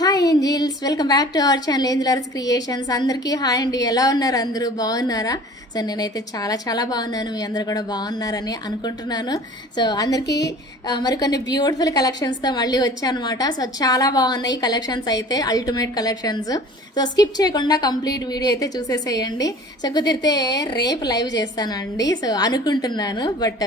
Hi angels, welcome back to our channel angel creations. అందరికీ hi అండి. ఎలా ఉన్నారు? అందరూ బాగున్నారా? సో నేనైతే చాలా బాగున్నాను. మీ అందరు కూడా బాగున్నారని అనుకుంటున్నాను. సో అందరికీ మరికొన్ని బ్యూటిఫుల్ కలెక్షన్స్తో మళ్ళీ వచ్చానమాట. సో చాలా బాగున్నాయి కలెక్షన్స్ అయితే, అల్టిమేట్ కలెక్షన్స్. సో స్కిప్ చేయకుండా కంప్లీట్ వీడియో అయితే చూసేసేయండి. సో కుదిరితే రేపు లైవ్ చేస్తానండి. సో అనుకుంటున్నాను, బట్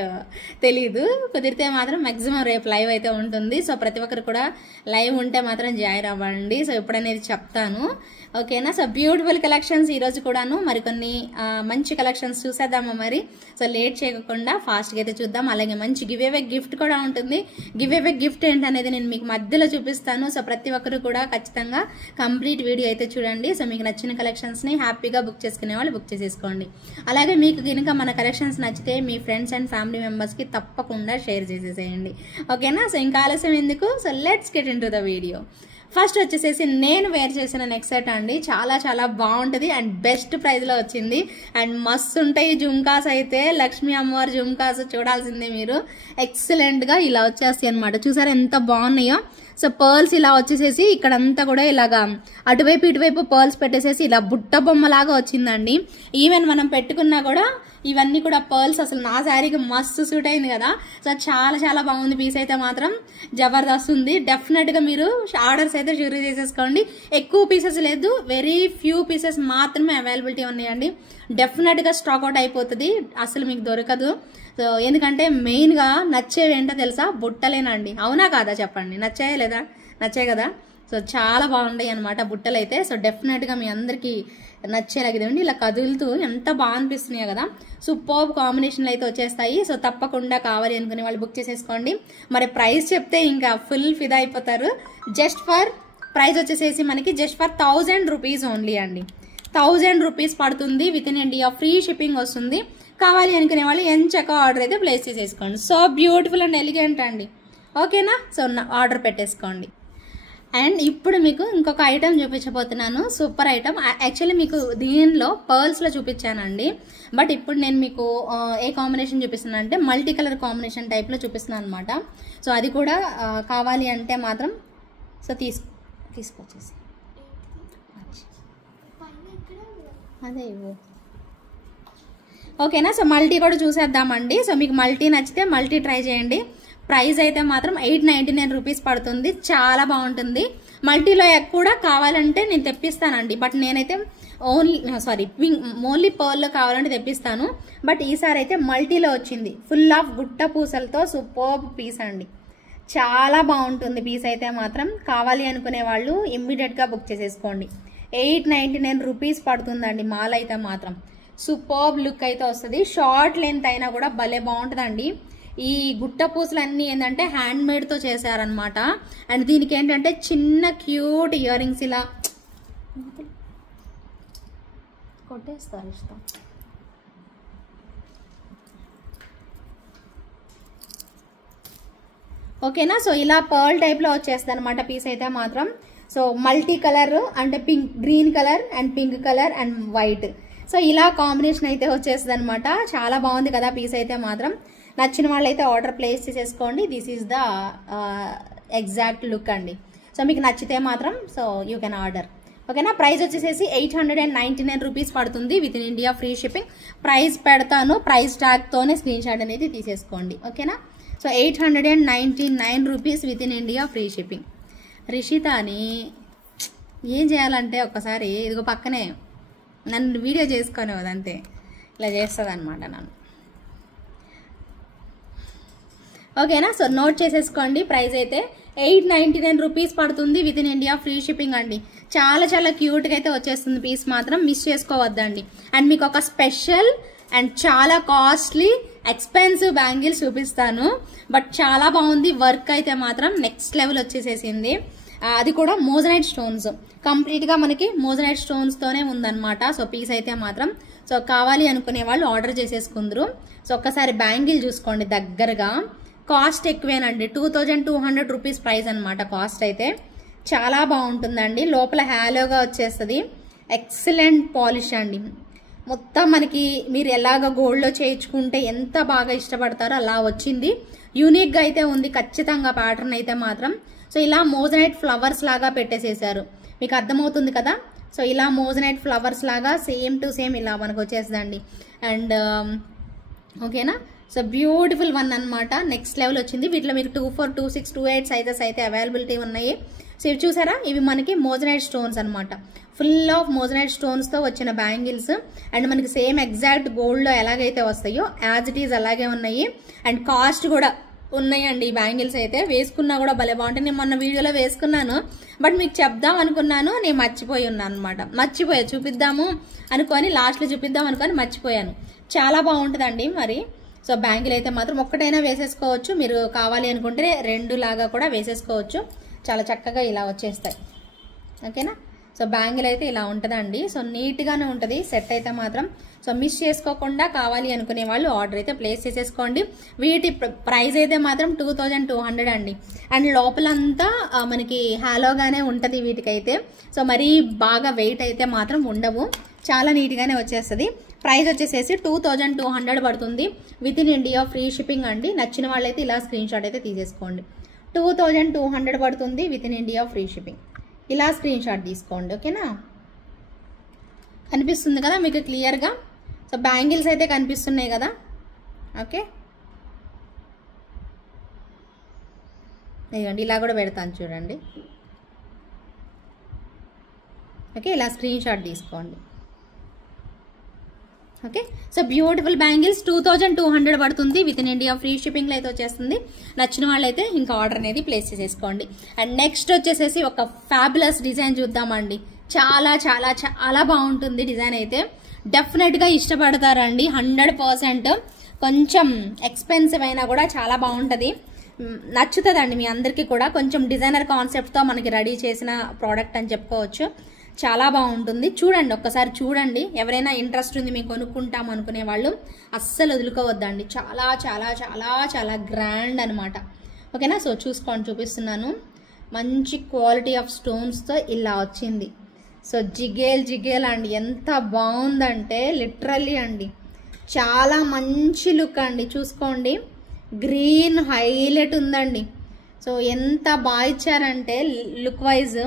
తెలీదు. కుదిరితే మాత్రం మ్యాక్సిమం రేపు లైవ్ అయితే ఉంటుంది. సో ప్రతి ఒక్కరు కూడా లైవ్ ఉంటే మాత్రం జాయిన్ అవ్వండి. సో ఎప్పుడనేది చెప్తాను, ఓకేనా? సో బ్యూటిఫుల్ కలెక్షన్స్ ఈరోజు కూడాను మరికొన్ని మంచి కలెక్షన్స్ చూసేద్దామా మరి. సో లేట్ చేయకుండా ఫాస్ట్గా అయితే చూద్దాం. అలాగే మంచి గివ్ అవే గిఫ్ట్ కూడా ఉంటుంది. గివ్ అవే గిఫ్ట్ ఏంటనేది నేను మీకు మధ్యలో చూపిస్తాను. సో ప్రతి ఒక్కరు కూడా ఖచ్చితంగా కంప్లీట్ వీడియో అయితే చూడండి. సో మీకు నచ్చిన కలెక్షన్స్ని హ్యాపీగా బుక్ చేసుకునే వాళ్ళు బుక్ చేసేసుకోండి. అలాగే మీకు కనుక మన కలెక్షన్స్ నచ్చితే మీ ఫ్రెండ్స్ అండ్ ఫ్యామిలీ మెంబర్స్కి తప్పకుండా షేర్ చేసేసేయండి, ఓకేనా? సో ఇంకా ఆలస్యం ఎందుకు? So let's get in to the video. First వచ్చేసేసి నేను వేర్ చేసిన నెక్ సెట్ అండి. చాలా బాగుంటుంది అండ్ బెస్ట్ ప్రైస్లో వచ్చింది. అండ్ మస్తు ఉంటాయి జుమ్కాస్ అయితే. లక్ష్మీ అమ్మవారి జుమ్కాస్ చూడాల్సిందే మీరు. ఎక్సలెంట్గా ఇలా వచ్చేస్తాయి అనమాట. చూసారా ఎంత బాగున్నాయో? సో పర్ల్స్ ఇలా వచ్చేసేసి ఇక్కడంతా కూడా ఇలాగా అటువైపు ఇటువైపు పర్ల్స్ పెట్టేసేసి ఇలా బుట్ట బొమ్మలాగా వచ్చిందండి. ఈవెన్ మనం పెట్టుకున్నా కూడా ఇవన్నీ కూడా పర్ల్స్ అసలు నా శారీకి మస్తు సూట్ అయింది కదా. సో చాలా బాగుంది. పీస్ అయితే మాత్రం జబర్దస్త్ ఉంది. డెఫినెట్గా మీరు ఆర్డర్స్ అయితే షురూ చేసేసుకోండి. ఎక్కువ పీసెస్ లేదు, వెరీ ఫ్యూ పీసెస్ మాత్రమే అవైలబిలిటీ ఉన్నాయండి. డెఫినెట్గా స్టాక్ అవుట్ అయిపోతుంది, అసలు మీకు దొరకదు. సో ఎందుకంటే మెయిన్గా నచ్చేవి ఏంటో తెలుసా? బుట్టలేనండి. అవునా కాదా చెప్పండి? నచ్చాయా లేదా? నచ్చాయి కదా. సో చాలా బాగుంటాయి అనమాట బుట్టలు అయితే. సో డెఫినెట్గా మీ అందరికీ నచ్చేలాగిదండి. ఇలా కదులుతూ ఎంత బాగా అనిపిస్తున్నాయో కదా. సూపర్ కాంబినేషన్లు అయితే వచ్చేస్తాయి. సో తప్పకుండా కావాలి అనుకునే వాళ్ళు బుక్ చేసేసుకోండి. మరి ప్రైస్ చెప్తే ఇంకా ఫుల్ ఫిదా అయిపోతారు. జస్ట్ ఫర్ ప్రైస్ వచ్చేసేసి మనకి జస్ట్ ఫర్ 1000 రూపీస్ ఓన్లీ అండి. 1000 రూపీస్ పడుతుంది. With in India free shipping వస్తుంది. కావాలి అనుకునే వాళ్ళు ఎంచక్క ఆర్డర్ అయితే ప్లేస్ చేసేసుకోండి. సో బ్యూటిఫుల్ అండ్ ఎలిగెంట్ అండి, ఓకేనా? సో ఆర్డర్ పెట్టేసుకోండి. అండ్ ఇప్పుడు మీకు ఇంకొక ఐటమ్ చూపించబోతున్నాను. Super item. యాక్చువల్లీ మీకు దీనిలో పర్ల్స్లో చూపించానండి, బట్ ఇప్పుడు నేను మీకు ఏ కాంబినేషన్ చూపిస్తున్నాను అంటే మల్టీ కలర్ కాంబినేషన్ టైప్లో చూపిస్తున్నాను అనమాట. సో అది కూడా కావాలి అంటే మాత్రం సో తీసుకొచ్చేసి అదే ఇవ్వు, ఓకేనా? సో మల్టీ కూడా చూసేద్దామండి. సో మీకు మల్టీ నచ్చితే మల్టీ ట్రై చేయండి. ప్రైస్ అయితే మాత్రం 899 రూపీస్ పడుతుంది. చాలా బాగుంటుంది. మల్టీలో కూడా కావాలంటే నేను తెప్పిస్తానండి, బట్ నేనైతే ఓన్లీ పర్ల్లో కావాలంటే తెప్పిస్తాను. బట్ ఈసారి అయితే మల్టీలో వచ్చింది. ఫుల్ ఆఫ్ గుట్ట పూసలతో సూపర్ పీస్ అండి. చాలా బాగుంటుంది పీస్ అయితే మాత్రం. కావాలి అనుకునే వాళ్ళు ఇమ్మీడియట్గా బుక్ చేసేసుకోండి. 899 రూపీస్ పడుతుందండి మాల్ అయితే మాత్రం. సూపర్ లుక్ అయితే వస్తుంది. షార్ట్ లెంత్ అయినా కూడా భలే బాగుంటుందండి. ఈ గుట్ట పూసలన్నీ ఏంటంటే హ్యాండ్ మేడ్తో చేశారనమాట. అండ్ దీనికి ఏంటంటే చిన్న క్యూట్ ఇయర్ రింగ్స్ ఇలా కొట్టేస్తారు ఇష్టం. ఓకేనా? సో ఇలా పర్ల్ టైప్లో వచ్చేస్తుంది అనమాట పీస్ అయితే మాత్రం. సో మల్టీ కలర్ అంటే green colour and pink colour and white. So ఇలా కాంబినేషన్ అయితే వచ్చేస్తుంది అనమాట. చాలా బాగుంది కదా పీస్ అయితే మాత్రం. నచ్చిన వాళ్ళైతే ఆర్డర్ ప్లేస్ చేసేసుకోండి. This is the exact look అండి. సో మీకు నచ్చితే మాత్రం సో యూ కెన్ ఆర్డర్, ఓకేనా? ప్రైస్ వచ్చేసేసి 899 రూపీస్ పడుతుంది. With in India free shipping. Price పెడతాను, ప్రైస్ ట్యాగ్తోనే స్క్రీన్ షాట్ అనేది తీసేసుకోండి, ఓకేనా? So 899 rupees with in India free shipping. రిషితాని ఏం చేయాలంటే ఒక్కసారి ఇదిగో పక్కనే నన్ను వీడియో చేసుకొని అదంతే ఇలా చేస్తుంది అనమాట నన్ను, ఓకేనా? సో నోట్ చేసేసుకోండి. ప్రైస్ అయితే 899 రూపీస్ పడుతుంది. With in India free shipping అండి. చాలా క్యూట్గా అయితే వచ్చేస్తుంది పీస్ మాత్రం. మిస్ చేసుకోవద్దండి. అండ్ మీకు ఒక స్పెషల్ అండ్ చాలా కాస్ట్లీ ఎక్స్పెన్సివ్ బ్యాంగిల్స్ చూపిస్తాను, బట్ చాలా బాగుంది. వర్క్ అయితే మాత్రం నెక్స్ట్ లెవెల్ వచ్చేసేసింది. అది కూడా మోజనైట్ స్టోన్స్, కంప్లీట్గా మనకి మోజనైట్ స్టోన్స్తోనే ఉందన్నమాట. సో పీస్ అయితే మాత్రం సో కావాలి అనుకునే వాళ్ళు ఆర్డర్ చేసేసుకుందరు. సో ఒక్కసారి బ్యాంగిల్ చూసుకోండి దగ్గరగా. కాస్ట్ ఎక్కువేనండి, 2200 రూపీస్ ప్రైస్ అనమాట కాస్ట్ అయితే. చాలా బాగుంటుందండి. లోపల హ్యాలోగా వచ్చేస్తుంది. ఎక్సలెంట్ పాలిష్ అండి. మొత్తం మనకి మీరు ఎలాగ గోల్డ్లో చేయించుకుంటే ఎంత బాగా ఇష్టపడతారో అలా వచ్చింది. యూనిక్గా అయితే ఉంది ఖచ్చితంగా ప్యాటర్న్ అయితే మాత్రం. సో ఇలా మోజనైట్ ఫ్లవర్స్ లాగా పెట్టేసేసారు, మీకు అర్థమవుతుంది కదా. సో ఇలా మోజనైట్ ఫ్లవర్స్ లాగా సేమ్ టు సేమ్ ఇలా మనకు వచ్చేస్తుందండి. అండ్ ఓకేనా, సో బ్యూటిఫుల్ వన్ అనమాట, నెక్స్ట్ లెవెల్ వచ్చింది. వీటిలో మీకు 2, 4, 2, 6, 2, 8 సైజెస్ అయితే అవైలబిలిటీ ఉన్నాయి. సో ఇవి చూసారా, ఇవి మనకి మోజనైట్ స్టోన్స్ అనమాట, ఫుల్ ఆఫ్ మోజనైట్ స్టోన్స్తో వచ్చిన బ్యాంగిల్స్. అండ్ మనకి సేమ్ ఎగ్జాక్ట్ గోల్డ్లో ఎలాగైతే వస్తాయో యాజ్ ఇట్ ఈజ్ అలాగే ఉన్నాయి. అండ్ కాస్ట్ కూడా ఉన్నాయండి. ఈ బ్యాంగిల్స్ అయితే వేసుకున్నా కూడా భలే బాగుంటాయి. నేను మొన్న వీడియోలో వేసుకున్నాను, బట్ మీకు చెప్దాం అనుకున్నాను, నేను మర్చిపోయి ఉన్నాను అనమాట. చూపిద్దాము అనుకొని లాస్ట్లో చూపిద్దాం అనుకొని మర్చిపోయాను. చాలా బాగుంటుందండి మరి. సో బ్యాంగిల్ అయితే మాత్రం ఒక్కటైనా వేసేసుకోవచ్చు, మీరు కావాలి అనుకుంటే 2 లాగా కూడా వేసేసుకోవచ్చు. చాలా చక్కగా ఇలా వచ్చేస్తాయి. ఓకేనా, సో బ్యాంగిల్ అయితే ఇలా ఉంటుందండి. సో నీట్గానే ఉంటుంది సెట్ అయితే మాత్రం. సో మిస్ చేసుకోకుండా కావాలి అనుకునే వాళ్ళు ఆర్డర్ అయితే ప్లేస్ చేసేసుకోండి. వీటి ప్రైస్ అయితే మాత్రం 2200 అండి. అండ్ లోపలంతా మనకి హాలోగానే ఉంటుంది వీటికైతే. సో మరీ బాగా వెయిట్ అయితే మాత్రం ఉండవు, చాలా నీట్గానే వచ్చేస్తుంది. ప్రైస్ వచ్చేసేసి 2200 పడుతుంది. With in India free shipping అండి. నచ్చిన వాళ్ళైతే ఇలా స్క్రీన్ షాట్ అయితే తీసేసుకోండి. 2200 పడుతుంది, with in India free shipping. ఇలా స్క్రీన్ షాట్ తీసుకోండి. ఓకేనా, కనిపిస్తుంది కదా మీకు క్లియర్గా. సో బ్యాంగిల్స్ అయితే కనిపిస్తున్నాయి కదా. ఓకే, ఇదిగోండి ఇలా కూడా పెడతాను చూడండి. ఓకే, ఇలా స్క్రీన్ షాట్ తీసుకోండి. ఓకే, సో బ్యూటిఫుల్ బ్యాంగిల్స్ 2200 పడుతుంది, విత్ ఇన్ ఇండియా ఫ్రీ షిప్పింగ్లో అయితే వచ్చేస్తుంది. నచ్చిన వాళ్ళైతే ఇంకా ఆర్డర్ అనేది ప్లేస్ చేసేసుకోండి. అండ్ నెక్స్ట్ వచ్చేసేసి ఒక ఫ్యాబులస్ డిజైన్ చూద్దామండి. చాలా చాలా చాలా బాగుంటుంది డిజైన్ అయితే, డెఫినెట్గా ఇష్టపడతారండి 100%. కొంచెం ఎక్స్పెన్సివ్ అయినా కూడా చాలా బాగుంటుంది, నచ్చుతుందండి మీ అందరికీ కూడా. కొంచెం డిజైనర్ కాన్సెప్ట్తో మనకి రెడీ చేసిన ప్రోడక్ట్ అని చెప్పుకోవచ్చు. చాలా బాగుంటుంది, చూడండి ఒక్కసారి చూడండి. ఎవరైనా ఇంట్రెస్ట్ ఉంది మీకు కొనుక్కుంటాం అనుకునే వాళ్ళు అస్సలు వదులుకోవద్దండి. చాలా చాలా చాలా చాలా గ్రాండ్ అనమాట. ఓకేనా, సో చూసుకోండి, చూపిస్తున్నాను. మంచి క్వాలిటీ ఆఫ్ స్టోన్స్తో ఇలా వచ్చింది. సో జిగేల్ అండి, ఎంత బాగుందంటే లిటరల్లీ అండి చాలా మంచి లుక్ అండి. చూసుకోండి, గ్రీన్ హైలైట్ ఉందండి. సో ఎంత బాగా ఇచ్చారంటే లుక్ వైజ్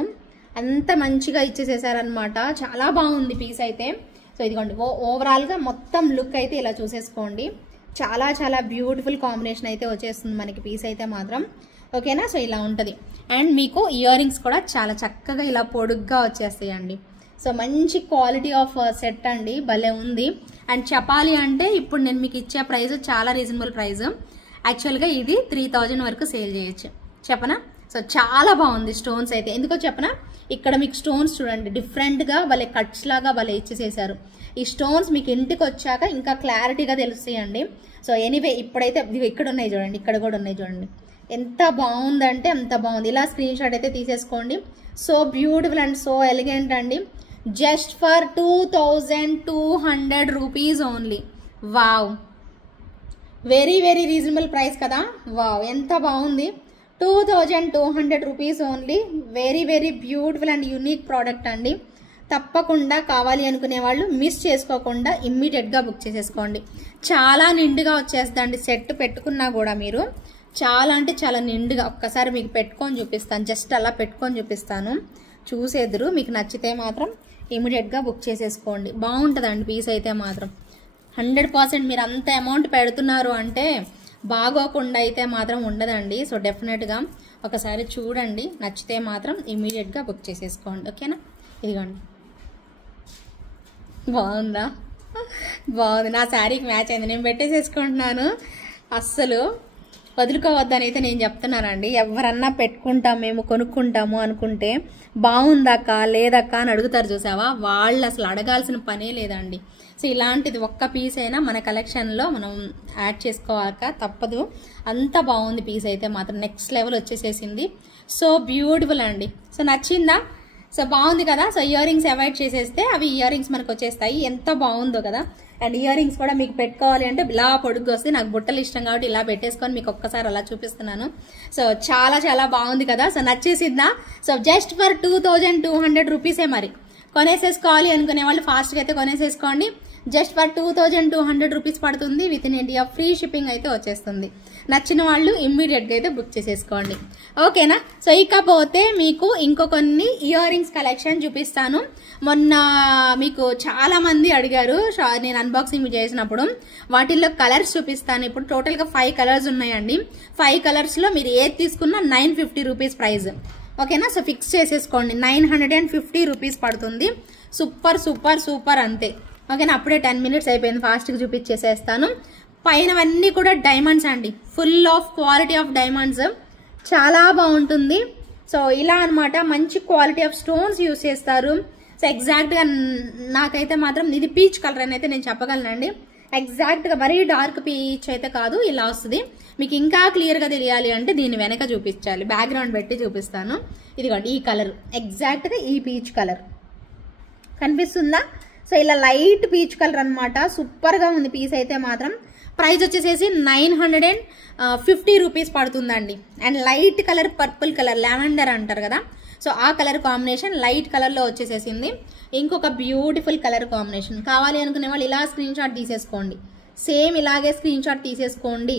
అంత మంచిగా ఇచ్చేసేసారనమాట. చాలా బాగుంది పీస్ అయితే. సో ఇదిగోండి ఓవరాల్గా మొత్తం లుక్ అయితే ఇలా చూసేసుకోండి. చాలా చాలా బ్యూటిఫుల్ కాంబినేషన్ అయితే వచ్చేస్తుంది మనకి పీస్ అయితే మాత్రం. ఓకేనా, సో ఇలా ఉంటుంది. అండ్ మీకు ఇయర్ రింగ్స్ కూడా చాలా చక్కగా ఇలా పొడుగ్గా వచ్చేస్తాయండి. సో మంచి క్వాలిటీ ఆఫ్ సెట్ అండి, భలే ఉంది. అండ్ చెప్పాలి అంటే ఇప్పుడు నేను మీకు ఇచ్చే ప్రైస్ చాలా రీజనబుల్ ప్రైస్. యాక్చువల్గా ఇది 3000 వరకు సేల్ చేయొచ్చు, చెప్పనా. సో చాలా బాగుంది స్టోన్స్ అయితే. ఎందుకో చెప్పనా, ఇక్కడ మీకు స్టోన్స్ చూడండి డిఫరెంట్గా భలే కట్స్ లాగా భలే ఇచ్చేసేసారు. ఈ స్టోన్స్ మీకు ఇంటికి వచ్చాక ఇంకా క్లారిటీగా తెలుస్తాయండి. సో ఎనీవే ఇప్పుడైతే ఇక్కడ ఉన్నాయి చూడండి, ఇక్కడ కూడా ఉన్నాయి చూడండి. ఎంత బాగుందంటే అంత బాగుంది. ఇలా స్క్రీన్ షాట్ అయితే తీసేసుకోండి. So beautiful and so elegant అండి. Just for 2200 rupees only. Wow, very very reasonable price కదా. వావ్, ఎంత బాగుంది. 2200 rupees only. Very very beautiful and unique product అండి. తప్పకుండా కావాలి అనుకునే వాళ్ళు మిస్ చేసుకోకుండా ఇమ్మీడియట్గా బుక్ చేసేసుకోండి. చాలా నిండుగా వచ్చేస్తుందండి సెట్ పెట్టుకున్నా కూడా మీరు. చాలా అంటే చాలా నిండుగా. ఒక్కసారి మీకు పెట్టుకొని చూపిస్తాను, జస్ట్ అలా పెట్టుకొని చూపిస్తాను, చూసేదురు. మీకు నచ్చితే మాత్రం ఇమ్మీడియట్గా బుక్ చేసేసుకోండి. బాగుంటుందండి పీస్ అయితే మాత్రం 100%. మీరు అంత అమౌంట్ పెడుతున్నారు అంటే బాగోకుండా అయితే మాత్రం ఉండదండి. సో డెఫినెట్గా ఒకసారి చూడండి, నచ్చితే మాత్రం ఇమ్మీడియట్గా బుక్ చేసేసుకోండి. ఓకేనా, ఇదిగోండి. బాగుందా, బాగుంది. నా శారీకి మ్యాచ్ అయింది, నేను పెట్టేసేసుకుంటున్నాను. అస్సలు వదులుకోవద్దని అయితే నేను చెప్తున్నానండి. ఎవరన్నా పెట్టుకుంటాం మేము కొనుక్కుంటాము అనుకుంటే బాగుందక్క లేదక్క అని అడుగుతారు చూసావా, వాళ్ళు అసలు అడగాల్సిన పనే లేదండి. సో ఇలాంటిది ఒక్క పీస్ అయినా మన కలెక్షన్లో మనం యాడ్ చేసుకోవాక తప్పదు. అంత బాగుంది పీస్ అయితే మాత్రం, నెక్స్ట్ లెవెల్ వచ్చేసేసింది. సో బ్యూటిఫుల్ అండి. సో నచ్చిందా? సో బాగుంది కదా. సో ఇయర్ రింగ్స్ అవాయిడ్ చేసేస్తే అవి ఇయర్ రింగ్స్ మనకు వచ్చేస్తాయి. ఎంత బాగుందో కదా. అండ్ ఇయర్ రింగ్స్ కూడా మీకు పెట్టుకోవాలి అంటే ఇలా పొడుగు వస్తే, నాకు బుట్టలు ఇష్టం కాబట్టి ఇలా పెట్టేసుకొని మీకు ఒక్కసారి అలా చూపిస్తున్నాను. సో చాలా చాలా బాగుంది కదా. సో నచ్చేసిద్దా? సో జస్ట్ ఫర్ 2200 రూపీసే. మరి కొనేసేసుకోవాలి అనుకునే వాళ్ళు ఫాస్ట్గా అయితే కొనేసేసుకోండి. జస్ట్ ఫర్ 2200 రూపీస్ పడుతుంది. With in India free shipping అయితే వచ్చేస్తుంది. నచ్చిన వాళ్ళు ఇమ్మీడియట్గా అయితే బుక్ చేసేసుకోండి. ఓకేనా? సో ఇకపోతే మీకు ఇంకో కొన్ని ఇయర్ రింగ్స్ కలెక్షన్ చూపిస్తాను. మొన్న మీకు చాలా మంది అడిగారు నేను అన్బాక్సింగ్ చేసినప్పుడు. వాటిల్లో కలర్స్ చూపిస్తాను. ఇప్పుడు టోటల్గా 5 కలర్స్ ఉన్నాయండి. 5 కలర్స్లో మీరు ఏది తీసుకున్నా 950 రూపీస్ ప్రైస్. ఓకేనా? సో ఫిక్స్ చేసేసుకోండి. 950 రూపీస్ పడుతుంది. సూపర్ సూపర్ సూపర్ అంతే. ఓకేనా? అప్పుడే 10 మినిట్స్ అయిపోయింది. ఫాస్ట్గా చూపించేసేస్తాను. పైనవన్నీ కూడా డైమండ్స్ అండి. Full of quality of diamonds. చాలా బాగుంటుంది. సో ఇలా అనమాట. మంచి క్వాలిటీ ఆఫ్ స్టోన్స్ యూస్ చేస్తారు. సో ఎగ్జాక్ట్గా నాకైతే మాత్రం ఇది పీచ్ కలర్ అని అయితే నేను చెప్పగలనండి. ఎగ్జాక్ట్గా మరీ డార్క్ పీచ్ అయితే కాదు, ఇలా వస్తుంది. మీకు ఇంకా క్లియర్గా తెలియాలి అంటే దీని వెనక చూపించాలి, బ్యాక్గ్రౌండ్ పెట్టి చూపిస్తాను. ఇదిగోండి ఈ కలర్, ఎగ్జాక్ట్గా ఈ పీచ్ కలర్ కనిపిస్తుందా? సో ఇలా లైట్ పీచ్ కలర్ అనమాట. సూపర్గా ఉంది పీస్ అయితే మాత్రం. ప్రైస్ వచ్చేసేసి 950 రూపీస్ పడుతుందండి. And light colour purple colour, lavender అంటారు కదా, సో ఆ కలర్ కాంబినేషన్ లైట్ కలర్లో వచ్చేసేసింది. ఇంకొక బ్యూటిఫుల్ కలర్ కాంబినేషన్. కావాలి అనుకునే వాళ్ళు ఇలా స్క్రీన్ షాట్ తీసేసుకోండి. సేమ్ ఇలాగే స్క్రీన్ షాట్ తీసేసుకోండి.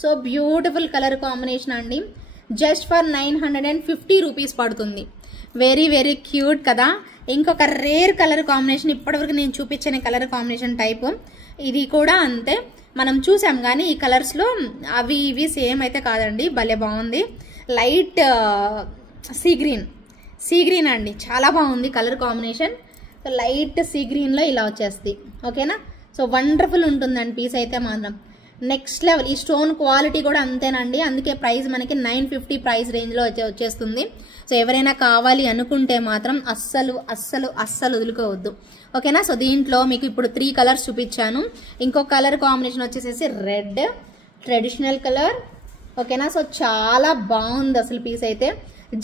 సో బ్యూటిఫుల్ కలర్ కాంబినేషన్ అండి. జస్ట్ ఫర్ 950 రూపీస్ పడుతుంది. వెరీ వెరీ క్యూట్ కదా. ఇంకొక రేర్ కలర్ కాంబినేషన్, ఇప్పటివరకు నేను చూపించిన కలర్ కాంబినేషన్ టైపు. ఇది కూడా అంతే, మనం చూసాం కానీ ఈ కలర్స్లో అవి ఇవి సేమ్ అయితే కాదండి. భలే బాగుంది. లైట్ సీ గ్రీన్ అండి. చాలా బాగుంది colour combination. So light sea గ్రీన్లో ఇలా వచ్చేస్తుంది. ఓకేనా? సో వండర్ఫుల్ ఉంటుందండి పీస్ అయితే మాత్రం. Next level. ఈ స్టోన్ క్వాలిటీ కూడా అంతేనండి. అందుకే ప్రైస్ మనకి 950 ప్రైస్ రేంజ్లో వచ్చేస్తుంది. సో ఎవరైనా కావాలి అనుకుంటే మాత్రం అస్సలు అస్సలు అస్సలు వదులుకోవద్దు. ఓకేనా? సో దీంట్లో మీకు ఇప్పుడు 3 కలర్స్ చూపించాను. ఇంకో కలర్ కాంబినేషన్ వచ్చేసేసి రెడ్, ట్రెడిషనల్ కలర్. ఓకేనా? సో చాలా బాగుంది అసలు పీస్ అయితే.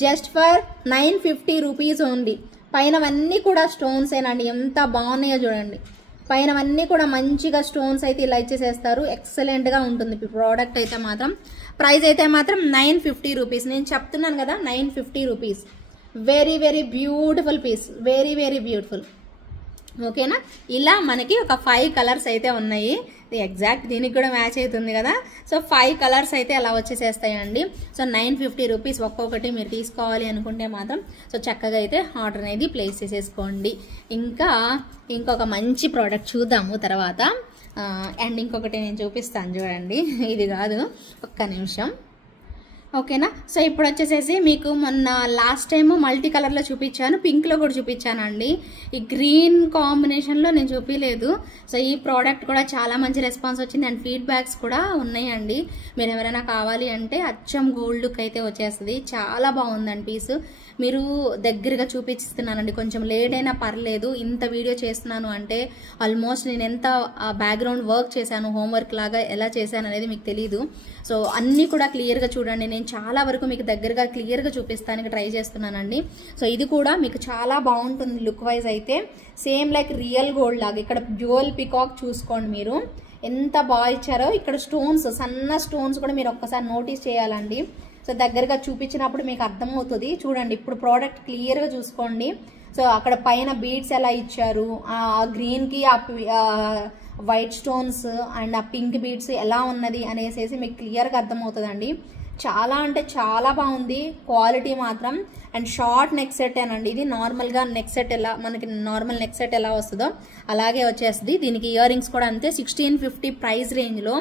Just for 950 rupees only. పైనవన్నీ కూడా స్టోన్స్ ఏనండి. ఎంత బాగున్నాయో చూడండి. పైనవన్నీ కూడా మంచిగా స్టోన్స్ అయితే ఇలా ఇచ్చేసేస్తారు. ఎక్సలెంట్గా ఉంటుంది ప్రోడక్ట్ అయితే మాత్రం. ప్రైస్ అయితే మాత్రం 950 రూపీస్. నేను చెప్తున్నాను కదా 950 rupees. Very very beautiful piece. Very very beautiful. ఓకేనా? ఇలా మనకి ఒక 5 కలర్స్ అయితే ఉన్నాయి. ఎగ్జాక్ట్ దీనికి కూడా మ్యాచ్ అవుతుంది కదా. సో 5 కలర్స్ అయితే అలా వచ్చేసేస్తాయండి. సో 950 రూపీస్ ఒక్కొక్కటి మీరు తీసుకోవాలి అనుకుంటే మాత్రం సో చక్కగా అయితే ఆర్డర్ అనేది ప్లేస్ చేసేసుకోండి. ఇంకా ఇంకొక మంచి ప్రోడక్ట్ చూద్దాము తర్వాత. అండ్ ఇంకొకటి నేను చూపిస్తాను చూడండి. ఇది కాదు, ఒక్క నిమిషం. ఓకేనా? సో ఇప్పుడు వచ్చేసేసి మీకు మొన్న లాస్ట్ టైము మల్టీ కలర్లో చూపించాను, పింక్లో కూడా చూపించానండి. ఈ గ్రీన్ కాంబినేషన్లో నేను చూపించలేదు. సో ఈ ప్రోడక్ట్ కూడా చాలా మంచి రెస్పాన్స్ వచ్చింది. అండ్ ఫీడ్బ్యాక్స్ కూడా ఉన్నాయండి. మీరు ఎవరైనా కావాలి అంటే అచ్చం గోల్డ్ లుక్ అయితే వచ్చేస్తుంది. చాలా బాగుందండి పీసు. మీరు దగ్గరగా చూపిస్తున్నానండి. కొంచెం లేట్ అయినా పర్లేదు. ఇంత వీడియో చేస్తున్నాను అంటే ఆల్మోస్ట్ నేను ఎంత బ్యాక్గ్రౌండ్ వర్క్ చేశాను, హోంవర్క్ లాగా ఎలా చేశాను అనేది మీకు తెలీదు. సో అన్నీ కూడా క్లియర్గా చూడండి. నేను చాలా వరకు మీకు దగ్గరగా క్లియర్గా చూపిస్తానికి ట్రై చేస్తున్నానండి. సో ఇది కూడా మీకు చాలా బాగుంటుంది లుక్ వైజ్ అయితే. సేమ్ లైక్ రియల్ గోల్డ్ లాగా. ఇక్కడ డ్యూయల్ పికాక్ చూసుకోండి మీరు, ఎంత బాగా ఇచ్చారో. ఇక్కడ స్టోన్స్, సన్న స్టోన్స్ కూడా మీరు ఒక్కసారి నోటీస్ చేయాలండి. సో దగ్గరగా చూపించినప్పుడు మీకు అర్థమవుతుంది. చూడండి ఇప్పుడు ప్రోడక్ట్ క్లియర్గా చూసుకోండి. సో అక్కడ పైన బీడ్స్ ఎలా ఇచ్చారు, ఆ గ్రీన్కి ఆ వైట్ స్టోన్స్ అండ్ ఆ పింక్ బీడ్స్ ఎలా ఉన్నది అనేసి మీకు క్లియర్గా అర్థమవుతుందండి. చాలా అంటే చాలా బాగుంది క్వాలిటీ మాత్రం. అండ్ షార్ట్ నెక్ సెట్ అనండి. ఇది నార్మల్గా నెక్ సెట్ ఎలా మనకి నార్మల్ నెక్ సెట్ ఎలా వస్తుందో అలాగే వచ్చేస్తుంది. దీనికి ఇయర్ రింగ్స్ కూడా అంతే. 1650 ప్రైస్ రేంజ్లో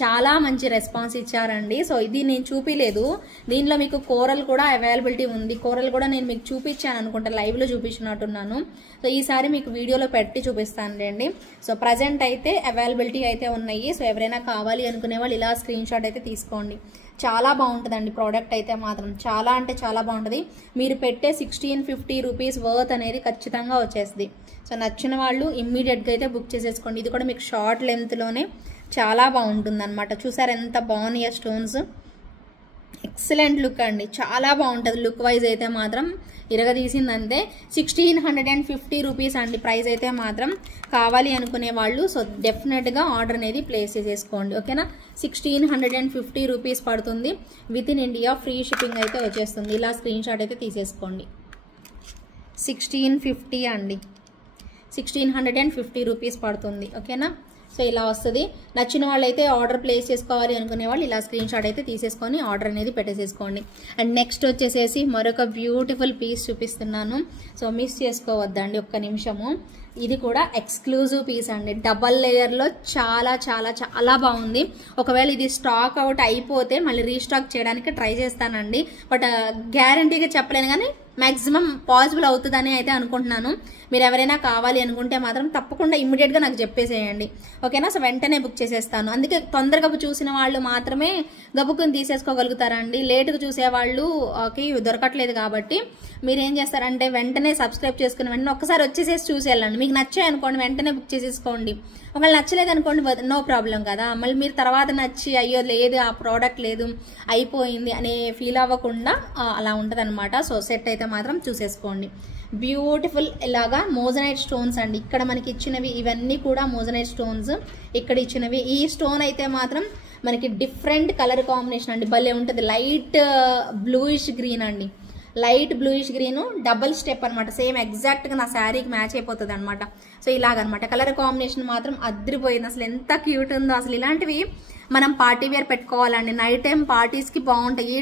చాలా మంచి రెస్పాన్స్ ఇచ్చారండి. సో ఇది నేను చూపించలేదు. దీనిలో మీకు కోరల్ కూడా అవైలబిలిటీ ఉంది. కోరల్ కూడా నేను మీకు చూపించాను అనుకుంటా, లైవ్లో చూపించినట్టున్నాను. సో ఈసారి మీకు వీడియోలో పెట్టి చూపిస్తానులేండి. సో ప్రజెంట్ అయితే అవైలబిలిటీ అయితే ఉన్నాయి. సో ఎవరైనా కావాలి అనుకునే వాళ్ళు ఇలా స్క్రీన్ షాట్ అయితే తీసుకోండి. చాలా బాగుంటుందండి ప్రోడక్ట్ అయితే మాత్రం. చాలా అంటే చాలా బాగుంటుంది. మీరు పెట్టే 1650 రూపీస్ వర్త్ అనేది ఖచ్చితంగా వచ్చేస్తుంది. సో నచ్చిన వాళ్ళు ఇమ్మీడియట్గా అయితే బుక్ చేసేసుకోండి. ఇది కూడా మీకు షార్ట్ లెంత్లోనే చాలా బాగుంటుంది అనమాట. చూసారు ఎంత బాగున్నాయి స్టోన్స్. ఎక్సలెంట్ లుక్ అండి. చాలా బాగుంటుంది లుక్ వైజ్ అయితే మాత్రం. ఇరగదీసిందంతే. 1650 రూపీస్ అండి ప్రైస్ అయితే మాత్రం. కావాలి అనుకునే వాళ్ళు సో డెఫినెట్గా ఆర్డర్ అనేది ప్లేస్ చేసేసుకోండి. ఓకేనా? 1650 రూపీస్ పడుతుంది. With in India free shipping అయితే వచ్చేస్తుంది. ఇలా స్క్రీన్ షాట్ అయితే తీసేసుకోండి. 1650 అండి. 1650 రూపీస్ పడుతుంది. ఓకేనా. సో ఇలా వస్తుంది. నచ్చిన వాళ్ళైతే ఆర్డర్ ప్లేస్ చేసుకోవాలి అనుకునే వాళ్ళు ఇలా స్క్రీన్ షాట్ అయితే తీసేసుకొని ఆర్డర్ అనేది పెట్టేసేసుకోండి. అండ్ నెక్స్ట్ వచ్చేసేసి మరొక బ్యూటిఫుల్ పీస్ చూపిస్తున్నాను. సో మిస్ చేసుకోవద్దండి ఒక్క నిమిషము. ఇది కూడా ఎక్స్క్లూజివ్ పీస్ అండి, డబల్ లేయర్లో చాలా చాలా చాలా బాగుంది. ఒకవేళ ఇది స్టాక్ అవుట్ అయిపోతే మళ్ళీ రీస్టాక్ చేయడానికి ట్రై చేస్తానండి, బట్ గ్యారంటీగా చెప్పలేను కానీ మ్యాక్సిమం పాసిబుల్ అవుతుందని అయితే అనుకుంటున్నాను. మీరు ఎవరైనా కావాలి అనుకుంటే మాత్రం తప్పకుండా ఇమ్మీడియట్గా నాకు చెప్పేసేయండి. ఓకేనా. సో వెంటనే బుక్ చేసేస్తాను. అందుకే తొందరగా చూసిన వాళ్ళు మాత్రమే గబుక్కుని తీసేసుకోగలుగుతారండి. లేటుగా చూసేవాళ్ళుకి దొరకట్లేదు. కాబట్టి మీరు ఏం చేస్తారంటే వెంటనే సబ్స్క్రైబ్ చేసుకుని వెంటనే ఒక్కసారి వచ్చేసేసి చూసేయాలండి. మీకు నచ్చాయి అనుకోండి వెంటనే బుక్ చేసేసుకోండి. ఒకవేళ నచ్చలేదు అనుకోండి నో ప్రాబ్లం కదా. మళ్ళీ మీరు తర్వాత నచ్చి అయ్యో లేదు ఆ ప్రోడక్ట్ లేదు అయిపోయింది అనే ఫీల్ అవ్వకుండా అలా ఉంటుంది అనమాట. సో సెట్ అయితే మాత్రం చూసేసుకోండి. బ్యూటిఫుల్ ఇలాగా మోజనైట్ స్టోన్స్ అండి. ఇక్కడ మనకి ఇచ్చినవి ఇవన్నీ కూడా మోజనైట్ స్టోన్స్. ఇక్కడ ఇచ్చినవి ఈ స్టోన్ అయితే మాత్రం మనకి డిఫరెంట్ కలర్ కాంబినేషన్ అండి, భలే ఉంటుంది. లైట్ బ్లూయిష్ గ్రీన్ అండి, light bluish green double step అనమాట. సేమ్ ఎగ్జాక్ట్గా నా శారీకి మ్యాచ్ అయిపోతుంది అనమాట. సో ఇలాగనమాట కలర్ కాంబినేషన్ మాత్రం అదిరిపోయింది. అసలు ఎంత క్యూట్ ఉందో. అసలు ఇలాంటివి మనం పార్టీ వేర్ పెట్టుకోవాలండి, నైట్ టైం పార్టీస్కి బాగుంటాయి.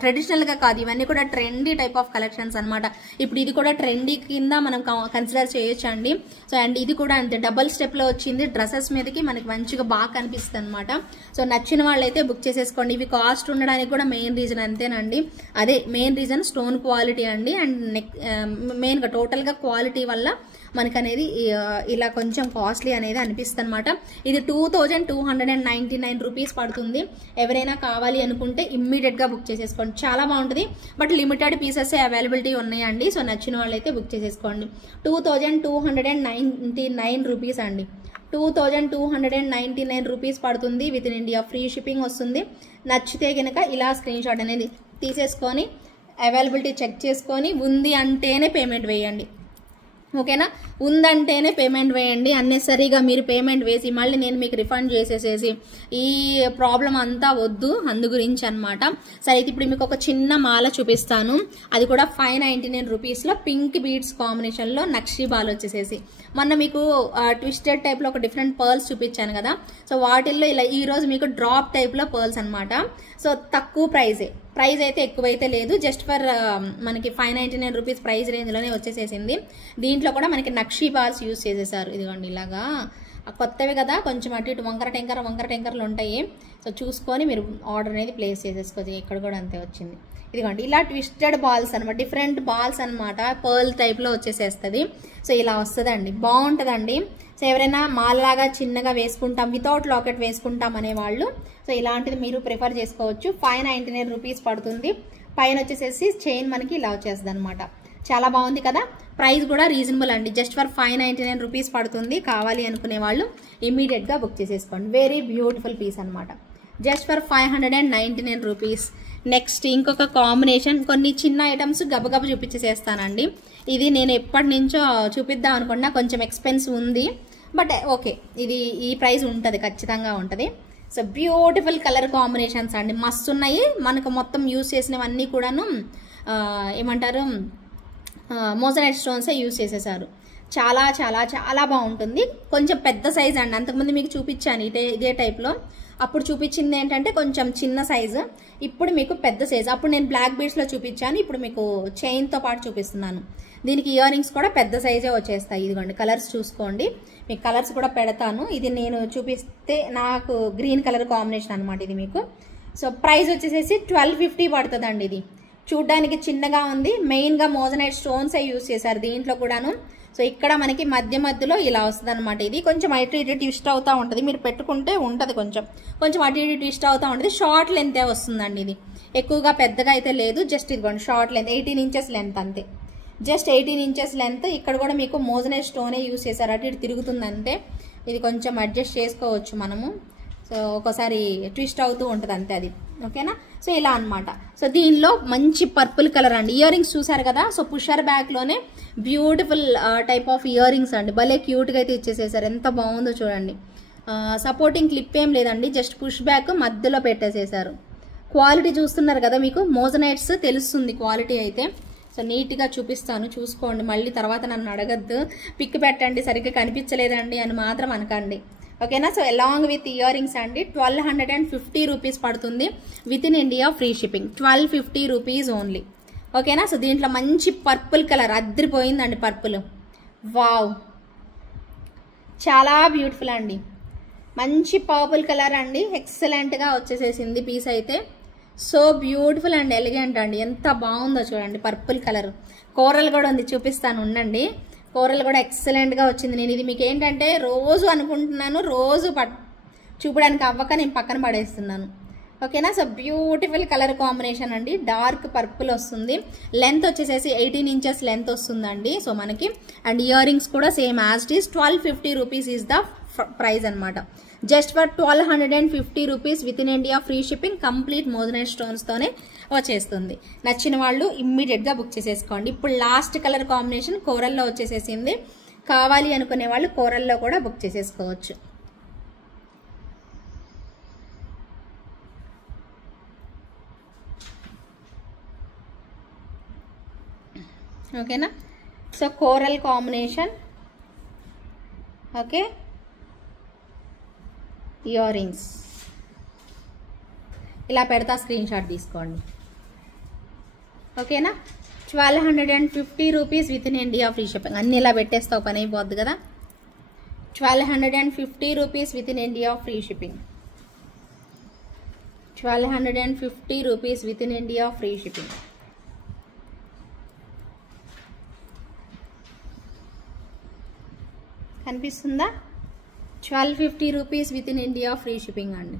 ట్రెడిషనల్గా కాదు, ఇవన్నీ కూడా ట్రెండీ టైప్ ఆఫ్ కలెక్షన్స్ అనమాట. ఇప్పుడు ఇది కూడా ట్రెండీ కింద మనం కన్సిడర్ చేయొచ్చు అండి. సో అండ్ ఇది కూడా అంతే డబల్ స్టెప్లో వచ్చింది. డ్రెస్సెస్ మీదకి మనకి మంచిగా బాగా కనిపిస్తుంది అనమాట. సో నచ్చిన వాళ్ళైతే బుక్ చేసేసుకోండి. ఇవి కాస్ట్ ఉండడానికి కూడా మెయిన్ రీజన్ అంతేనండి, అదే మెయిన్ రీజన్ స్టోన్ క్వాలిటీ అండి. అండ్ మెయిన్గా టోటల్గా క్వాలిటీ వల్ల మనకు అనేది ఇలా కొంచెం కాస్ట్లీ అనేది అనిపిస్తుంది అనమాట. ఇది 2299 రూపీస్ పడుతుంది. ఎవరైనా కావాలి అనుకుంటే ఇమ్మీడియట్గా బుక్ చేసేసుకోండి, చాలా బాగుంటుంది. బట్ లిమిటెడ్ పీసెస్ అవైలబిలిటీ ఉన్నాయండి. సో నచ్చిన వాళ్ళైతే బుక్ చేసేసుకోండి. 2299 రూపీస్ అండి, 2299 రూపీస్ పడుతుంది. With in India free shipping వస్తుంది. నచ్చితే కనుక ఇలా స్క్రీన్ షాట్ అనేది తీసేసుకొని అవైలబిలిటీ చెక్ చేసుకొని ఉంది అంటేనే పేమెంట్ వేయండి. ఓకేనా. ఉందంటేనే పేమెంట్ వేయండి. అన్నెసరీగా మీరు పేమెంట్ వేసి మళ్ళీ నేను మీకు రిఫండ్ చేసేసేసి ఈ ప్రాబ్లం అంతా వద్దు, అందు గురించి అనమాట. సరే అయితే ఇప్పుడు మీకు ఒక చిన్న మాల చూపిస్తాను. అది కూడా 599 రూపీస్లో పింక్ బీడ్స్ కాంబినేషన్లో నక్షీ బాల్ వచ్చేసేసి. మొన్న మీకు ట్విస్టెడ్ టైప్లో ఒక డిఫరెంట్ పర్ల్స్ చూపించాను కదా. సో వాటిల్లో ఇలా ఈరోజు మీకు డ్రాప్ టైప్లో పర్ల్స్ అనమాట. సో తక్కువ ప్రైస్ అయితే ఎక్కువైతే లేదు, జస్ట్ ఫర్ మనకి 599 రూపీస్ ప్రైస్ రేంజ్లోనే వచ్చేసేసింది. దీంట్లో కూడా మనకి నక్షీ బాల్స్ యూజ్ చేసేసారు. ఇదిగోండి ఇలాగా కొత్తవి కదా, కొంచెం అటు ఇటు వంకర టెంకర్లు ఉంటాయి. సో చూసుకొని మీరు ఆర్డర్ అనేది ప్లేస్ చేసేసుకోవచ్చు. ఇక్కడ కూడా అంతే వచ్చింది. ఇదిగోండి ఇలా ట్విస్టెడ్ బాల్స్ అనమాట, డిఫరెంట్ బాల్స్ అనమాట, పర్ల్ టైప్లో వచ్చేసేస్తుంది. సో ఇలా వస్తుందండి, బాగుంటుందండి. సో ఎవరైనా మాల్లాగా చిన్నగా వేసుకుంటాం, వితౌట్ లాకెట్ వేసుకుంటాం అనేవాళ్ళు సో ఇలాంటిది మీరు ప్రిఫర్ చేసుకోవచ్చు. 599 రూపీస్ పడుతుంది. పైన వచ్చేసేసి చైన్ మనకి ఇలా వచ్చేస్తుంది అనమాట. చాలా బాగుంది కదా. ప్రైస్ కూడా రీజనబుల్ అండి, జస్ట్ ఫర్ 599 రూపీస్ పడుతుంది. కావాలి అనుకునే వాళ్ళు ఇమీడియట్గా బుక్ చేసేసుకోండి. వెరీ బ్యూటిఫుల్ పీస్ అనమాట, జస్ట్ ఫర్ 599 రూపీస్. నెక్స్ట్ ఇంకొక కాంబినేషన్, కొన్ని చిన్న ఐటమ్స్ గబగబ చూపించేసేస్తానండి. ఇది నేను ఎప్పటి నుంచో చూపిద్దాం అనుకున్నా, కొంచెం ఎక్స్పెన్సివ్ ఉంది, బట్ ఓకే ఇది ఈ ప్రైస్ ఉంటుంది, ఖచ్చితంగా ఉంటుంది. సో బ్యూటిఫుల్ కలర్ కాంబినేషన్స్ అండి, మస్తు ఉన్నాయి. మనకు మొత్తం యూస్ చేసినవన్నీ కూడాను ఏమంటారు మోజనైట్ స్టోన్సే యూస్ చేసేసారు. చాలా చాలా చాలా బాగుంటుంది. కొంచెం పెద్ద సైజ్ అండి, అంతకుముందు మీకు చూపించాను ఇదే టైప్లో. అప్పుడు చూపించింది ఏంటంటే కొంచెం చిన్న సైజు, ఇప్పుడు మీకు పెద్ద సైజు. అప్పుడు నేను బ్లాక్ బీడ్స్లో చూపించాను, ఇప్పుడు మీకు చైన్తో పాటు చూపిస్తున్నాను. దీనికి ఇయర్ రింగ్స్ కూడా పెద్ద సైజే వచ్చేస్తాయి. ఇదిగోండి కలర్స్ చూసుకోండి, మీకు కలర్స్ కూడా పెడతాను. ఇది నేను చూపిస్తే నాకు గ్రీన్ కలర్ కాంబినేషన్ అనమాట ఇది మీకు. సో ప్రైస్ వచ్చేసేసి 1250 పడుతుందండి. ఇది చూడ్డానికి చిన్నగా ఉంది, మెయిన్గా మోజనైట్ స్టోన్సే యూస్ చేశారు దీంట్లో కూడాను. సో ఇక్కడ మనకి మధ్యలో ఇలా వస్తుంది అనమాట. ఇది కొంచెం అటు ఇటు ట్విస్ట్ అవుతూ ఉంటుంది, మీరు పెట్టుకుంటే ఉంటుంది కొంచెం అటు ఇటు ట్విస్ట్ అవుతూ ఉంటుంది. షార్ట్ లెంతే వస్తుందండి, ఇది ఎక్కువగా పెద్దగా అయితే లేదు. జస్ట్ ఇదిగోండి షార్ట్ లెంత్ 18 ఇంచెస్ లెంత్ అంతే, జస్ట్ 18 ఇంచెస్ లెంత్. ఇక్కడ కూడా మీకు మోజనైట్ స్టోనే యూస్ చేశారు, అటు ఇటు తిరుగుతుందంటే. ఇది కొంచెం అడ్జస్ట్ చేసుకోవచ్చు మనము. సో ఒకసారి ట్విస్ట్ అవుతూ ఉంటుంది అంతే అది, ఓకేనా. సో ఇలా అనమాట. సో దీనిలో మంచి పర్పుల్ కలర్ అండి. ఇయర్ రింగ్స్ చూసారు కదా, సో పుషర్ బ్యాక్లోనే beautiful type of earrings అండి, భలే క్యూట్గా అయితే ఇచ్చేసేసారు. ఎంత బాగుందో చూడండి. సపోర్టింగ్ క్లిప్ ఏం లేదండి, జస్ట్ పుష్ బ్యాక్ మధ్యలో పెట్టేసేసారు. క్వాలిటీ చూస్తున్నారు కదా, మీకు మోజనైట్స్ తెలుస్తుంది క్వాలిటీ అయితే. సో నీట్గా చూపిస్తాను, చూసుకోండి. మళ్ళీ తర్వాత నన్ను అడగద్దు, పిక్ పెట్టండి సరిగ్గా కనిపించలేదండి అని మాత్రం అనకండి, ఓకేనా. So along with ear rings అండి 1250 రూపీస్ పడుతుంది. With in India free shipping, 1250 rupees only, ఓకేనా. సో దీంట్లో మంచి పర్పుల్ కలర్ అద్దరిపోయిందండి, పర్పుల్ వావ్, చాలా బ్యూటిఫుల్ అండి. మంచి పర్పుల్ కలర్ అండి, ఎక్సలెంట్గా వచ్చేసేసింది పీస్ అయితే. సో బ్యూటిఫుల్ అండ్ ఎలిగెంట్ అండి, ఎంత బాగుందో చూడండి. పర్పుల్ కలర్ కోరల్ కూడా ఉంది, చూపిస్తాను ఉండండి. కోరల్ కూడా ఎక్సలెంట్గా వచ్చింది. నేను ఇది మీకు ఏంటంటే రోజు అనుకుంటున్నాను, రోజు చూపడానికి అవ్వక నేను పక్కన పడేస్తున్నాను, ఓకేనా. సో బ్యూటిఫుల్ కలర్ కాంబినేషన్ అండి, డార్క్ పర్పుల్ వస్తుంది. లెంత్ వచ్చేసేసి 18 ఇంచెస్ లెంత్ వస్తుందండి సో మనకి. అండ్ ఇయర్ రింగ్స్ కూడా same as it is 1250 rupees is the price అనమాట. Just for 1250 rupees with in India free shipping, complete moissanite స్టోన్స్తోనే వచ్చేస్తుంది. నచ్చిన వాళ్ళు ఇమ్మీడియట్గా బుక్ చేసేసుకోండి. ఇప్పుడు లాస్ట్ కలర్ కాంబినేషన్ కోరల్లో వచ్చేసేసింది. కావాలి అనుకునే వాళ్ళు కోరల్లో కూడా బుక్ చేసేసుకోవచ్చు. ఓకేనా. So coral combination, okay. Ear rings ఇలా పెడతా, స్క్రీన్ షాట్ తీసుకోండి, ఓకేనా. 1250 rupees with in India free shipping. అన్ని ఇలా పెట్టేస్తావు, పని అయిపోద్ది కదా. 1250 rupees with in India free shipping, 1250 rupees with in India free shipping. కనిపిస్తుందా? 1250 rupees with in India free shipping అండి.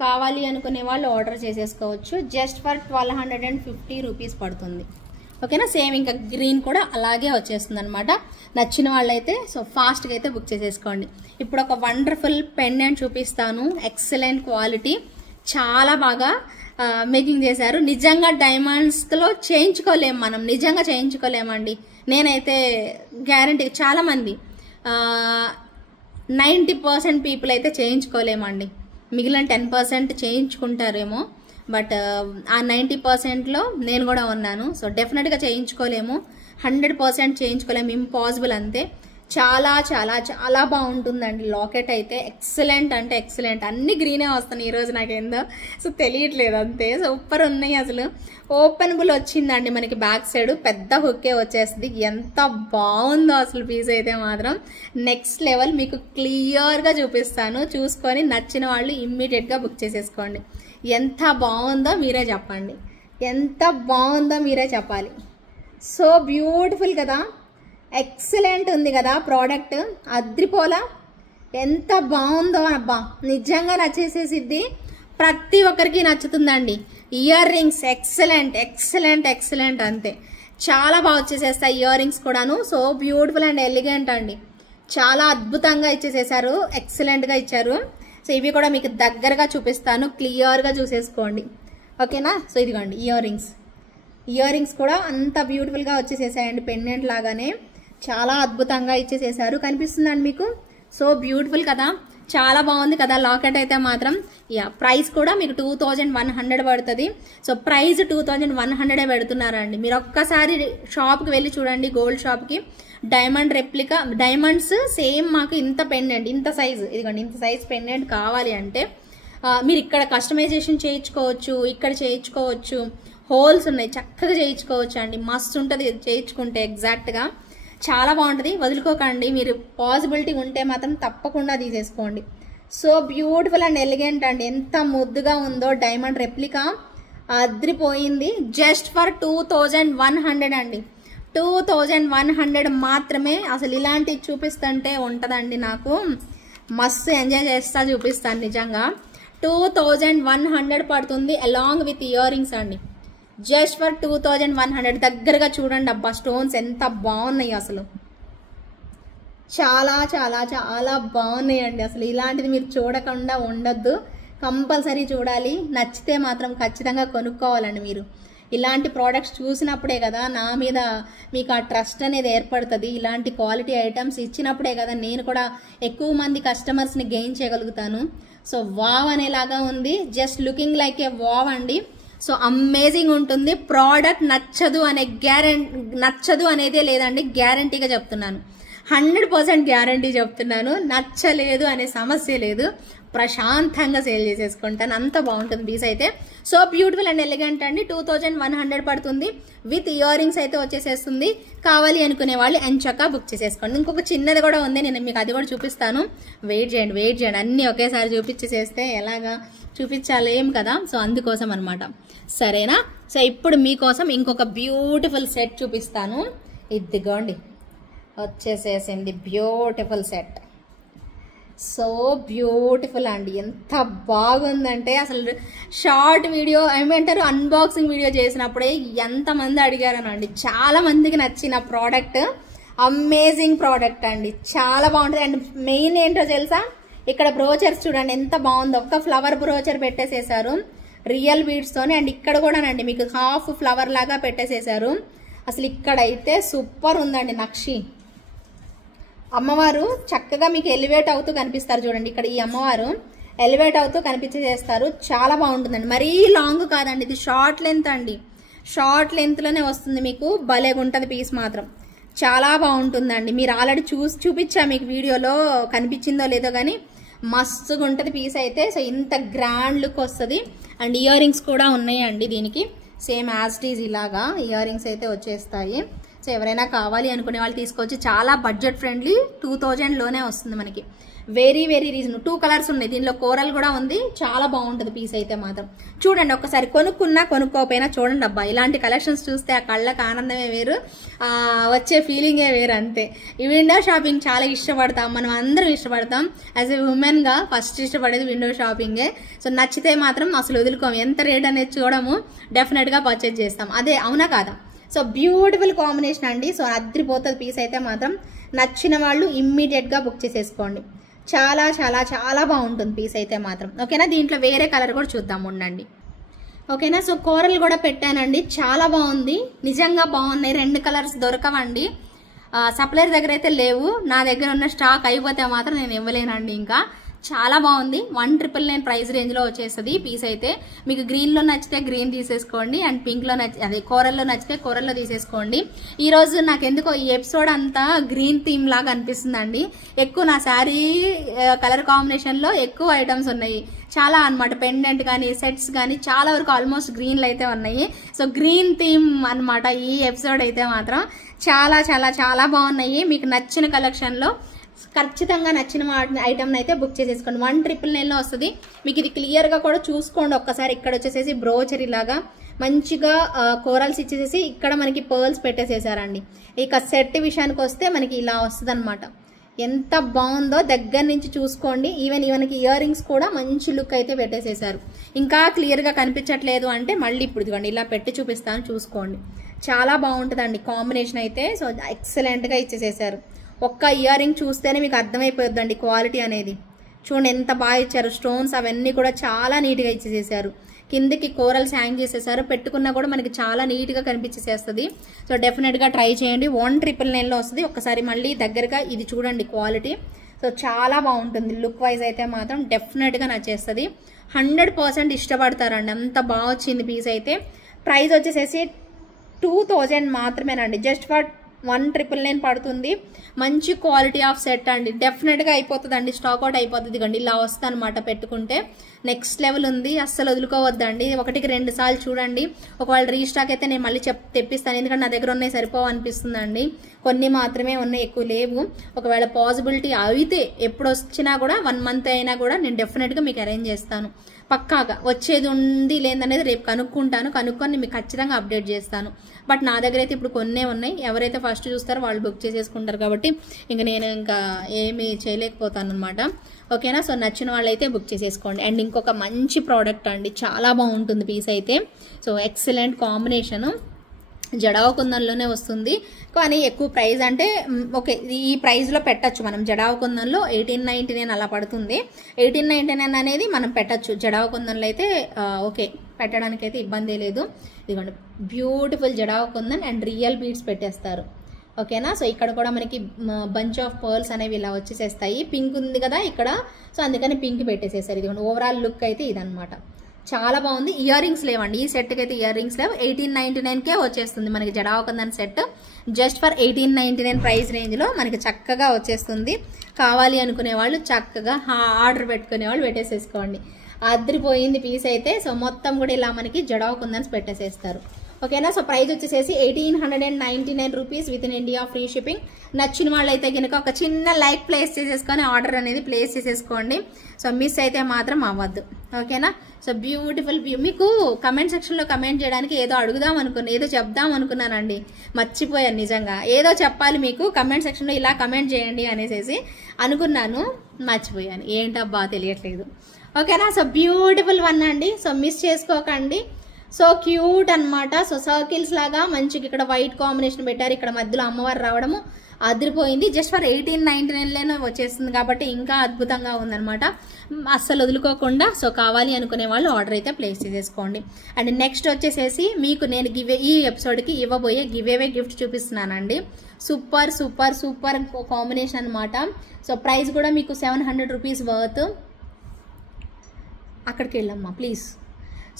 కావాలి అనుకునే వాళ్ళు ఆర్డర్ చేసేసుకోవచ్చు. జస్ట్ ఫర్ 1250 రూపీస్ పడుతుంది, ఓకేనా. సేమ్ ఇంకా గ్రీన్ కూడా అలాగే వచ్చేస్తుంది అనమాట. నచ్చిన వాళ్ళైతే సో ఫాస్ట్గా అయితే బుక్ చేసేసుకోండి. ఇప్పుడు ఒక వండర్ఫుల్ పెండెంట్ చూపిస్తాను, ఎక్సలెంట్ క్వాలిటీ, చాలా బాగా మేకింగ్ చేశారు. నిజంగా డైమండ్స్లో చేయించుకోలేము మనం, నిజంగా చేయించుకోలేమండి. నేనైతే గ్యారంటీ, చాలామంది 90% పీపుల్ అయితే చేయించుకోలేమండి. మిగిలిన 10% చేయించుకుంటారేమో, బట్ ఆ 90%లో నేను కూడా ఉన్నాను. సో డెఫినెట్గా చేయించుకోలేము, 100% చేయించుకోలేము, ఇంపాసిబుల్ అంతే. చాలా చాలా చాలా బాగుంటుందండి లాకెట్ అయితే, ఎక్సలెంట్ అంటే ఎక్సలెంట్. అన్ని గ్రీనే వస్తున్నాయి ఈరోజు, నాకేందో సో తెలియట్లేదు అంతే. సూపర్ ఉన్నాయి అసలు. ఓపెనబుల్ వచ్చిందండి మనకి, బ్యాక్ సైడ్ పెద్ద హుక్కే వచ్చేస్తుంది. ఎంత బాగుందో అసలు పీస్ అయితే మాత్రం నెక్స్ట్ లెవెల్. మీకు క్లియర్గా చూపిస్తాను, చూసుకొని నచ్చిన వాళ్ళు ఇమ్మీడియట్గా బుక్ చేసేసుకోండి. ఎంత బాగుందో మీరే చెప్పండి, ఎంత బాగుందో మీరే చెప్పాలి. సో బ్యూటిఫుల్ కదా, ఎక్సలెంట్ ఉంది కదా ప్రోడక్ట్, అద్రిపోలా, ఎంత బాగుందో అబ్బా, నిజంగా నచ్చేసేసిద్ది. ప్రతి ఒక్కరికి నచ్చుతుందండి. Earrings excellent excellent excellent అంతే, చాలా బాగా వచ్చేసేస్తాయి ఇయర్ రింగ్స్ కూడాను. సో బ్యూటిఫుల్ అండ్ ఎలిగెంట్ అండి, చాలా అద్భుతంగా ఇచ్చేసేసారు, ఎక్సలెంట్గా ఇచ్చారు. సో ఇవి కూడా మీకు దగ్గరగా చూపిస్తాను, క్లియర్గా చూసేసుకోండి, ఓకేనా. సో ఇదిగోండి ఇయర్ రింగ్స్, ఇయర్ రింగ్స్ కూడా అంత బ్యూటిఫుల్గా వచ్చేసేసాయండి, పెండెంట్ లాగానే చాలా అద్భుతంగా ఇచ్చేసేసారు. కనిపిస్తుందండి మీకు? సో బ్యూటిఫుల్ కదా, చాలా బాగుంది కదా లాకెట్ అయితే మాత్రం. యా, ప్రైస్ కూడా మీకు 2100 పడుతుంది. సో ప్రైస్ 2100 పెడుతున్నారండి. మీరు ఒక్కసారి షాప్కి వెళ్ళి చూడండి, గోల్డ్ షాప్కి. డైమండ్ రెప్లికా డైమండ్స్ సేమ్ మాకు ఇంత పెండెంట్, ఇంత సైజు, ఇదిగోండి ఇంత సైజ్ పెండెంట్ కావాలి అంటే మీరు ఇక్కడ కస్టమైజేషన్ చేయించుకోవచ్చు, ఇక్కడ చేయించుకోవచ్చు. హోల్స్ ఉన్నాయి, చక్కగా చేయించుకోవచ్చు అండి, మస్తు ఉంటుంది చేయించుకుంటే. ఎగ్జాక్ట్గా చాలా బాగుంటుంది, వదులుకోకండి. మీరు పాసిబిలిటీ ఉంటే మాత్రం తప్పకుండా తీసేసుకోండి. సో బ్యూటిఫుల్ అండ్ ఎలిగెంట్ అండి, ఎంత ముద్దుగా ఉందో. డైమండ్ రెప్లికా అద్రిపోయింది. జస్ట్ ఫర్ 2100 అండి, 2100 మాత్రమే. అసలు ఇలాంటివి చూపిస్తుంటే ఉంటుందండి, నాకు మస్తు ఎంజాయ్ చేస్తా చూపిస్తాను నిజంగా. 2100 పడుతుంది అలాంగ్ విత్ ఇయర్ రింగ్స్ అండి. Just for 2100. దగ్గరగా చూడండి అబ్బా, స్టోన్స్ ఎంత బాగున్నాయి అసలు, చాలా చాలా చాలా బాగున్నాయండి. అసలు ఇలాంటిది మీరు చూడకుండా ఉండద్దు, కంపల్సరీ చూడాలి. నచ్చితే మాత్రం ఖచ్చితంగా కొనుక్కోవాలండి మీరు. ఇలాంటి ప్రోడక్ట్స్ చూసినప్పుడే కదా నా మీద మీకు ఆ ట్రస్ట్ అనేది ఏర్పడుతుంది. ఇలాంటి క్వాలిటీ ఐటమ్స్ ఇచ్చినప్పుడే కదా నేను కూడా ఎక్కువ మంది కస్టమర్స్ని గెయిన్ చేయగలుగుతాను. సో వావ్ అనేలాగా ఉంది, జస్ట్ లుకింగ్ లైక్ ఏ వావ్ అండి. సో అమేజింగ్ ఉంటుంది. ప్రోడక్ట్ నచ్చదు అనేదే లేదండి, గ్యారంటీగా చెప్తున్నాను. 100% గ్యారంటీ చెప్తున్నాను. నచ్చలేదు అనే సమస్య లేదు. ప్రశాంతంగా సేల్ చేసేసుకుంటాను, అంత బాగుంటుంది పీస్ అయితే. సో బ్యూటిఫుల్ అండ్ ఎలిగెంట్ అండి. 2100 పడుతుంది. విత్ ఇయర్ రింగ్స్ అయితే వచ్చేసేస్తుంది. కావాలి అనుకునే వాళ్ళు ఎంచక్కా బుక్ చేసేసుకోండి. ఇంకొక చిన్నది కూడా ఉంది, నేను మీకు అది కూడా చూపిస్తాను. వెయిట్ చేయండి. అన్నీ ఒకేసారి చూపించేసేస్తే ఎలాగా చూపించాలేం కదా, సో అందుకోసం అనమాట. సరేనా? సో ఇప్పుడు మీకోసం ఇంకొక బ్యూటిఫుల్ సెట్ చూపిస్తాను. ఇదిగోండి వచ్చేసేసింది బ్యూటిఫుల్ సెట్. సో బ్యూటిఫుల్ అండి, ఎంత బాగుందంటే అసలు షార్ట్ వీడియో ఏమంటారు అన్బాక్సింగ్ వీడియో చేసినప్పుడే ఎంతమంది అడిగారనండి. చాలా మందికి నచ్చిన ప్రోడక్ట్, అమేజింగ్ ప్రోడక్ట్ అండి, చాలా బాగుంటుంది. అండ్ మెయిన్ ఏంటో తెలుసా, ఇక్కడ బ్రోచర్స్ చూడండి ఎంత బాగుందో. ఒక్క ఫ్లవర్ బ్రోచర్ పెట్టేసేసారు రియల్ బీడ్స్ తోని. అండ్ ఇక్కడ కూడానండి మీకు హాఫ్ ఫ్లవర్ లాగా పెట్టేసేసారు. అసలు ఇక్కడైతే సూపర్ ఉందండి నక్షి. అమ్మవారు చక్కగా మీకు ఎలివేట్ అవుతూ కనిపిస్తారు చూడండి. ఇక్కడ ఈ అమ్మవారు ఎలివేట్ అవుతూ కనిపించేస్తారు. చాలా బాగుంటుందండి. మరీ లాంగ్ కాదండి, ఇది షార్ట్ లెంత్ అండి. షార్ట్ లెంత్లోనే వస్తుంది మీకు. భలేగా ఉంటుంది పీస్ మాత్రం, చాలా బాగుంటుందండి. మీరు ఆల్రెడీ చూపించా మీకు వీడియోలో, కనిపించిందో లేదో కానీ మస్తుగా ఉంటుంది పీస్ అయితే. సో ఇంత గ్రాండ్ లుక్ వస్తుంది. అండ్ ఇయర్ రింగ్స్ కూడా ఉన్నాయండి దీనికి, సేమ్ యాజ్ ఇట్ ఈజ్ ఇలాగా ఇయర్ రింగ్స్ అయితే వచ్చేస్తాయి. సో ఎవరైనా కావాలి అనుకునే వాళ్ళు తీసుకోవచ్చు. చాలా బడ్జెట్ ఫ్రెండ్లీ, 2000లోనే వస్తుంది మనకి. Very reason. 2 కలర్స్ ఉన్నాయి దీనిలో, కోరల్ కూడా ఉంది. చాలా బాగుంటుంది పీస్ అయితే మాత్రం. చూడండి ఒక్కసారి, కొనుక్కోపోయినా చూడండి అబ్బా, ఇలాంటి కలెక్షన్స్ చూస్తే ఆ కళ్ళకు ఆనందమే వేరు, వచ్చే ఫీలింగే వేరు అంతే. ఈ విండో షాపింగ్ చాలా ఇష్టపడతాం, మనం అందరం ఇష్టపడతాం. యాజ్ ఎ ఉమెన్గా ఫస్ట్ ఇష్టపడేది విండో షాపింగే. సో నచ్చితే మాత్రం అసలు వదులుకోము, ఎంత రేట్ అనేది చూడము, డెఫినెట్గా పర్చేజ్ చేస్తాం. అదే అవునా కాదా? సో బ్యూటిఫుల్ కాంబినేషన్ అండి. సో అద్రిపోతుంది పీస్ అయితే మాత్రం. నచ్చిన వాళ్ళు ఇమ్మీడియట్గా బుక్ చేసేసుకోండి. చాలా బాగుంటుంది పీస్ అయితే మాత్రం. ఓకేనా? దీంట్లో వేరే కలర్ కూడా చూద్దాం ఉండండి. ఓకేనా? సో కోరల్ కూడా పెట్టానండి, చాలా బాగుంది, నిజంగా బాగున్నాయి. 2 కలర్స్ దొరకవండి, సప్లైర్ దగ్గర అయితే లేవు. నా దగ్గర ఉన్న స్టాక్ అయిపోతే మాత్రం నేను ఇవ్వలేనండి. ఇంకా చాలా బాగుంది. 1999 ప్రైస్ రేంజ్లో వచ్చేస్తుంది పీస్ అయితే. మీకు గ్రీన్లో నచ్చితే గ్రీన్ తీసేసుకోండి, అండ్ పింక్లో అదే కోరల్లో నచ్చితే కోరల్లో తీసేసుకోండి. ఈరోజు నాకు ఎందుకో ఈ ఎపిసోడ్ అంతా గ్రీన్ థీమ్ లాగా అనిపిస్తుందండి. ఎక్కువ నా శారీ కలర్ కాంబినేషన్లో ఎక్కువ ఐటమ్స్ ఉన్నాయి చాలా అనమాట. పెండెంట్ కానీ సెట్స్ కానీ చాలా వరకు ఆల్మోస్ట్ గ్రీన్లు అయితే ఉన్నాయి. సో గ్రీన్ థీమ్ అనమాట ఈ ఎపిసోడ్ అయితే మాత్రం. చాలా బాగున్నాయి. మీకు నచ్చిన కలెక్షన్లో ఖచ్చితంగా నచ్చిన ఐటమ్ అయితే బుక్ చేసేసుకోండి. 1999లో వస్తుంది మీకు. ఇది క్లియర్గా కూడా చూసుకోండి ఒక్కసారి. ఇక్కడ వచ్చేసేసి బ్రోచరీ లాగా మంచిగా కోరల్స్ ఇచ్చేసేసి ఇక్కడ మనకి పర్ల్స్ పెట్టేసేసారండి. ఇక సెట్ విషయానికి వస్తే మనకి ఇలా వస్తుంది అనమాట. ఎంత బాగుందో దగ్గర నుంచి చూసుకోండి. ఈవెన్కి ఇయర్ రింగ్స్ కూడా మంచి లుక్ అయితే పెట్టేసేసారు. ఇంకా క్లియర్గా కనిపించట్లేదు అంటే మళ్ళీ ఇప్పుడు ఇదిగోండి ఇలా పెట్టి చూపిస్తాను, చూసుకోండి. చాలా బాగుంటుందండి కాంబినేషన్ అయితే. సో ఎక్సలెంట్గా ఇచ్చేసేసారు. ఒక్క ఇయర్ రింగ్ చూస్తేనే మీకు అర్థమైపోద్దండి క్వాలిటీ అనేది. చూడండి ఎంత బాగా ఇచ్చారు. స్టోన్స్ అవన్నీ కూడా చాలా నీట్గా ఇచ్చేసేసారు. కిందకి కోరల్స్ హ్యాంగ్ చేసేసారు. పెట్టుకున్నా కూడా మనకి చాలా నీట్గా కనిపించేసేస్తుంది. సో డెఫినెట్గా ట్రై చేయండి. 1999లో వస్తుంది. ఒక్కసారి మళ్ళీ దగ్గరగా ఇది చూడండి క్వాలిటీ. సో చాలా బాగుంటుంది లుక్ వైజ్ అయితే మాత్రం. డెఫినెట్గా నచ్చేస్తుంది. 100% ఇష్టపడతారండి, అంత బాగా వచ్చింది పీస్ అయితే. ప్రైస్ వచ్చేసేసి 2000 మాత్రమేనండి. జస్ట్ ఫర్ 1999 పడుతుంది. మంచి క్వాలిటీ ఆఫ్ సెట్ అండి. డెఫినెట్గా అయిపోతుందండి, స్టాక్అవుట్ అయిపోతుంది. కండి ఇలా వస్తుంది అనమాట పెట్టుకుంటే. నెక్స్ట్ లెవెల్ ఉంది, అస్సలు వదులుకోవద్దండి. 1కి 2 సార్లు చూడండి. ఒకవేళ రీస్టాక్ అయితే నేను మళ్ళీ తెప్పిస్తాను, ఎందుకంటే నా దగ్గర ఉన్నాయి సరిపోవు అనిపిస్తుందండి. కొన్ని మాత్రమే ఉన్నాయి, ఎక్కువ లేవు. ఒకవేళ పాసిబిలిటీ అయితే ఎప్పుడు వచ్చినా కూడా 1 మంత్ అయినా కూడా నేను డెఫినెట్గా మీకు అరేంజ్ చేస్తాను. పక్కాగా వచ్చేది ఉంది లేదనేది రేపు కనుక్కొని మీకు ఖచ్చితంగా అప్డేట్ చేస్తాను. బట్ నా దగ్గర అయితే ఇప్పుడు కొన్నే ఉన్నాయి. ఎవరైతే ఫస్ట్ చూస్తారో వాళ్ళు బుక్ చేసేసుకుంటారు కాబట్టి నేను ఏమీ చేయలేకపోతాను అనమాట. ఓకేనా? సో నచ్చిన వాళ్ళైతే బుక్ చేసేసుకోండి. అండ్ ఇంకొక మంచి ప్రోడక్ట్ అండి, చాలా బాగుంటుంది పీస్ అయితే. So excellent combination. జడావ కుందన్లోనే వస్తుంది, కానీ ఎక్కువ ప్రైస్ అంటే ఓకే ఈ ప్రైస్లో పెట్టచ్చు మనం. జడావ కుందన్లో 1899 అలా పడుతుంది. 1899 అనేది మనం పెట్టచ్చు. జడావ కుందన్లో అయితే ఓకే, పెట్టడానికి అయితే ఇబ్బంది లేదు. ఇదిగోండి beautiful jadau kundan and real beads పెట్టేస్తారు. ఓకేనా? సో ఇక్కడ కూడా మనకి బంచ్ ఆఫ్ పర్ల్స్ అనేవి ఇలా వచ్చేసేస్తాయి. పింక్ ఉంది కదా ఇక్కడ, సో అందుకని పింక్ పెట్టేసేసారు. ఇదిగోండి ఓవరాల్ లుక్ అయితే ఇదనమాట. చాలా బాగుంది. ఇయర్ రింగ్స్ లేవండి ఈ సెట్కి అయితే, ఇయర్ రింగ్స్ లేవు. 1899కే వచ్చేస్తుంది మనకి జడావకందన్ సెట్. జస్ట్ ఫర్ 1899 ప్రైస్ రేంజ్లో మనకి చక్కగా వచ్చేస్తుంది. కావాలి అనుకునే వాళ్ళు చక్కగా ఆర్డర్ పెట్టుకునే వాళ్ళు పెట్టేసేసుకోండి. అదిరిపోయింది పీస్ అయితే. సో మొత్తం కూడా ఇలా మనకి జడావకుందన్స్ పెట్టేసేస్తారు. ఓకేనా. సో ప్రైస్ వచ్చేసేసి 1899 rupees with in India, free shipping. నచ్చిన వాళ్ళు అయితే కనుక ఒక చిన్న లైక్ ప్లేస్ చేసేసుకొని ఆర్డర్ అనేది ప్లేస్ చేసేసుకోండి. సో మిస్ అయితే మాత్రం అవ్వద్దు. ఓకేనా. సో బ్యూటిఫుల్ మీకు కమెంట్ సెక్షన్లో కమెంట్ చేయడానికి ఏదో అడుగుదాం అనుకున్నాను, ఏదో చెప్దాం అనుకున్నానండి, మర్చిపోయాను నిజంగా. ఏదో చెప్పాలి మీకు కమెంట్ సెక్షన్లో ఇలా కమెంట్ చేయండి అనేసి అనుకున్నాను, మర్చిపోయాను. ఏంటబ్బా తెలియట్లేదు. ఓకేనా. సో బ్యూటిఫుల్ వన్ అండి. సో మిస్ చేసుకోకండి. సో క్యూట్ అనమాట. సో సర్కిల్స్ లాగా మంచిగా ఇక్కడ వైట్ కాంబినేషన్ పెట్టారు, ఇక్కడ మధ్యలో అమ్మవారు రావడము అదిరిపోయింది. జస్ట్ ఫర్ 1899లోనే వచ్చేస్తుంది కాబట్టి ఇంకా అద్భుతంగా ఉందనమాట. అస్సలు వదులుకోకుండా. సో కావాలి అనుకునే వాళ్ళు ఆర్డర్ అయితే ప్లేస్ చేసేసుకోండి. అండ్ నెక్స్ట్ వచ్చేసేసి మీకు నేను ఈ ఎపిసోడ్కి ఇవ్వబోయే గివేవే గిఫ్ట్ చూపిస్తున్నానండి. సూపర్ సూపర్ సూపర్ కాంబినేషన్ అనమాట. సో ప్రైస్ కూడా మీకు 700 రూపీస్ వర్త్. అక్కడికి వెళ్ళమ్మా ప్లీజ్.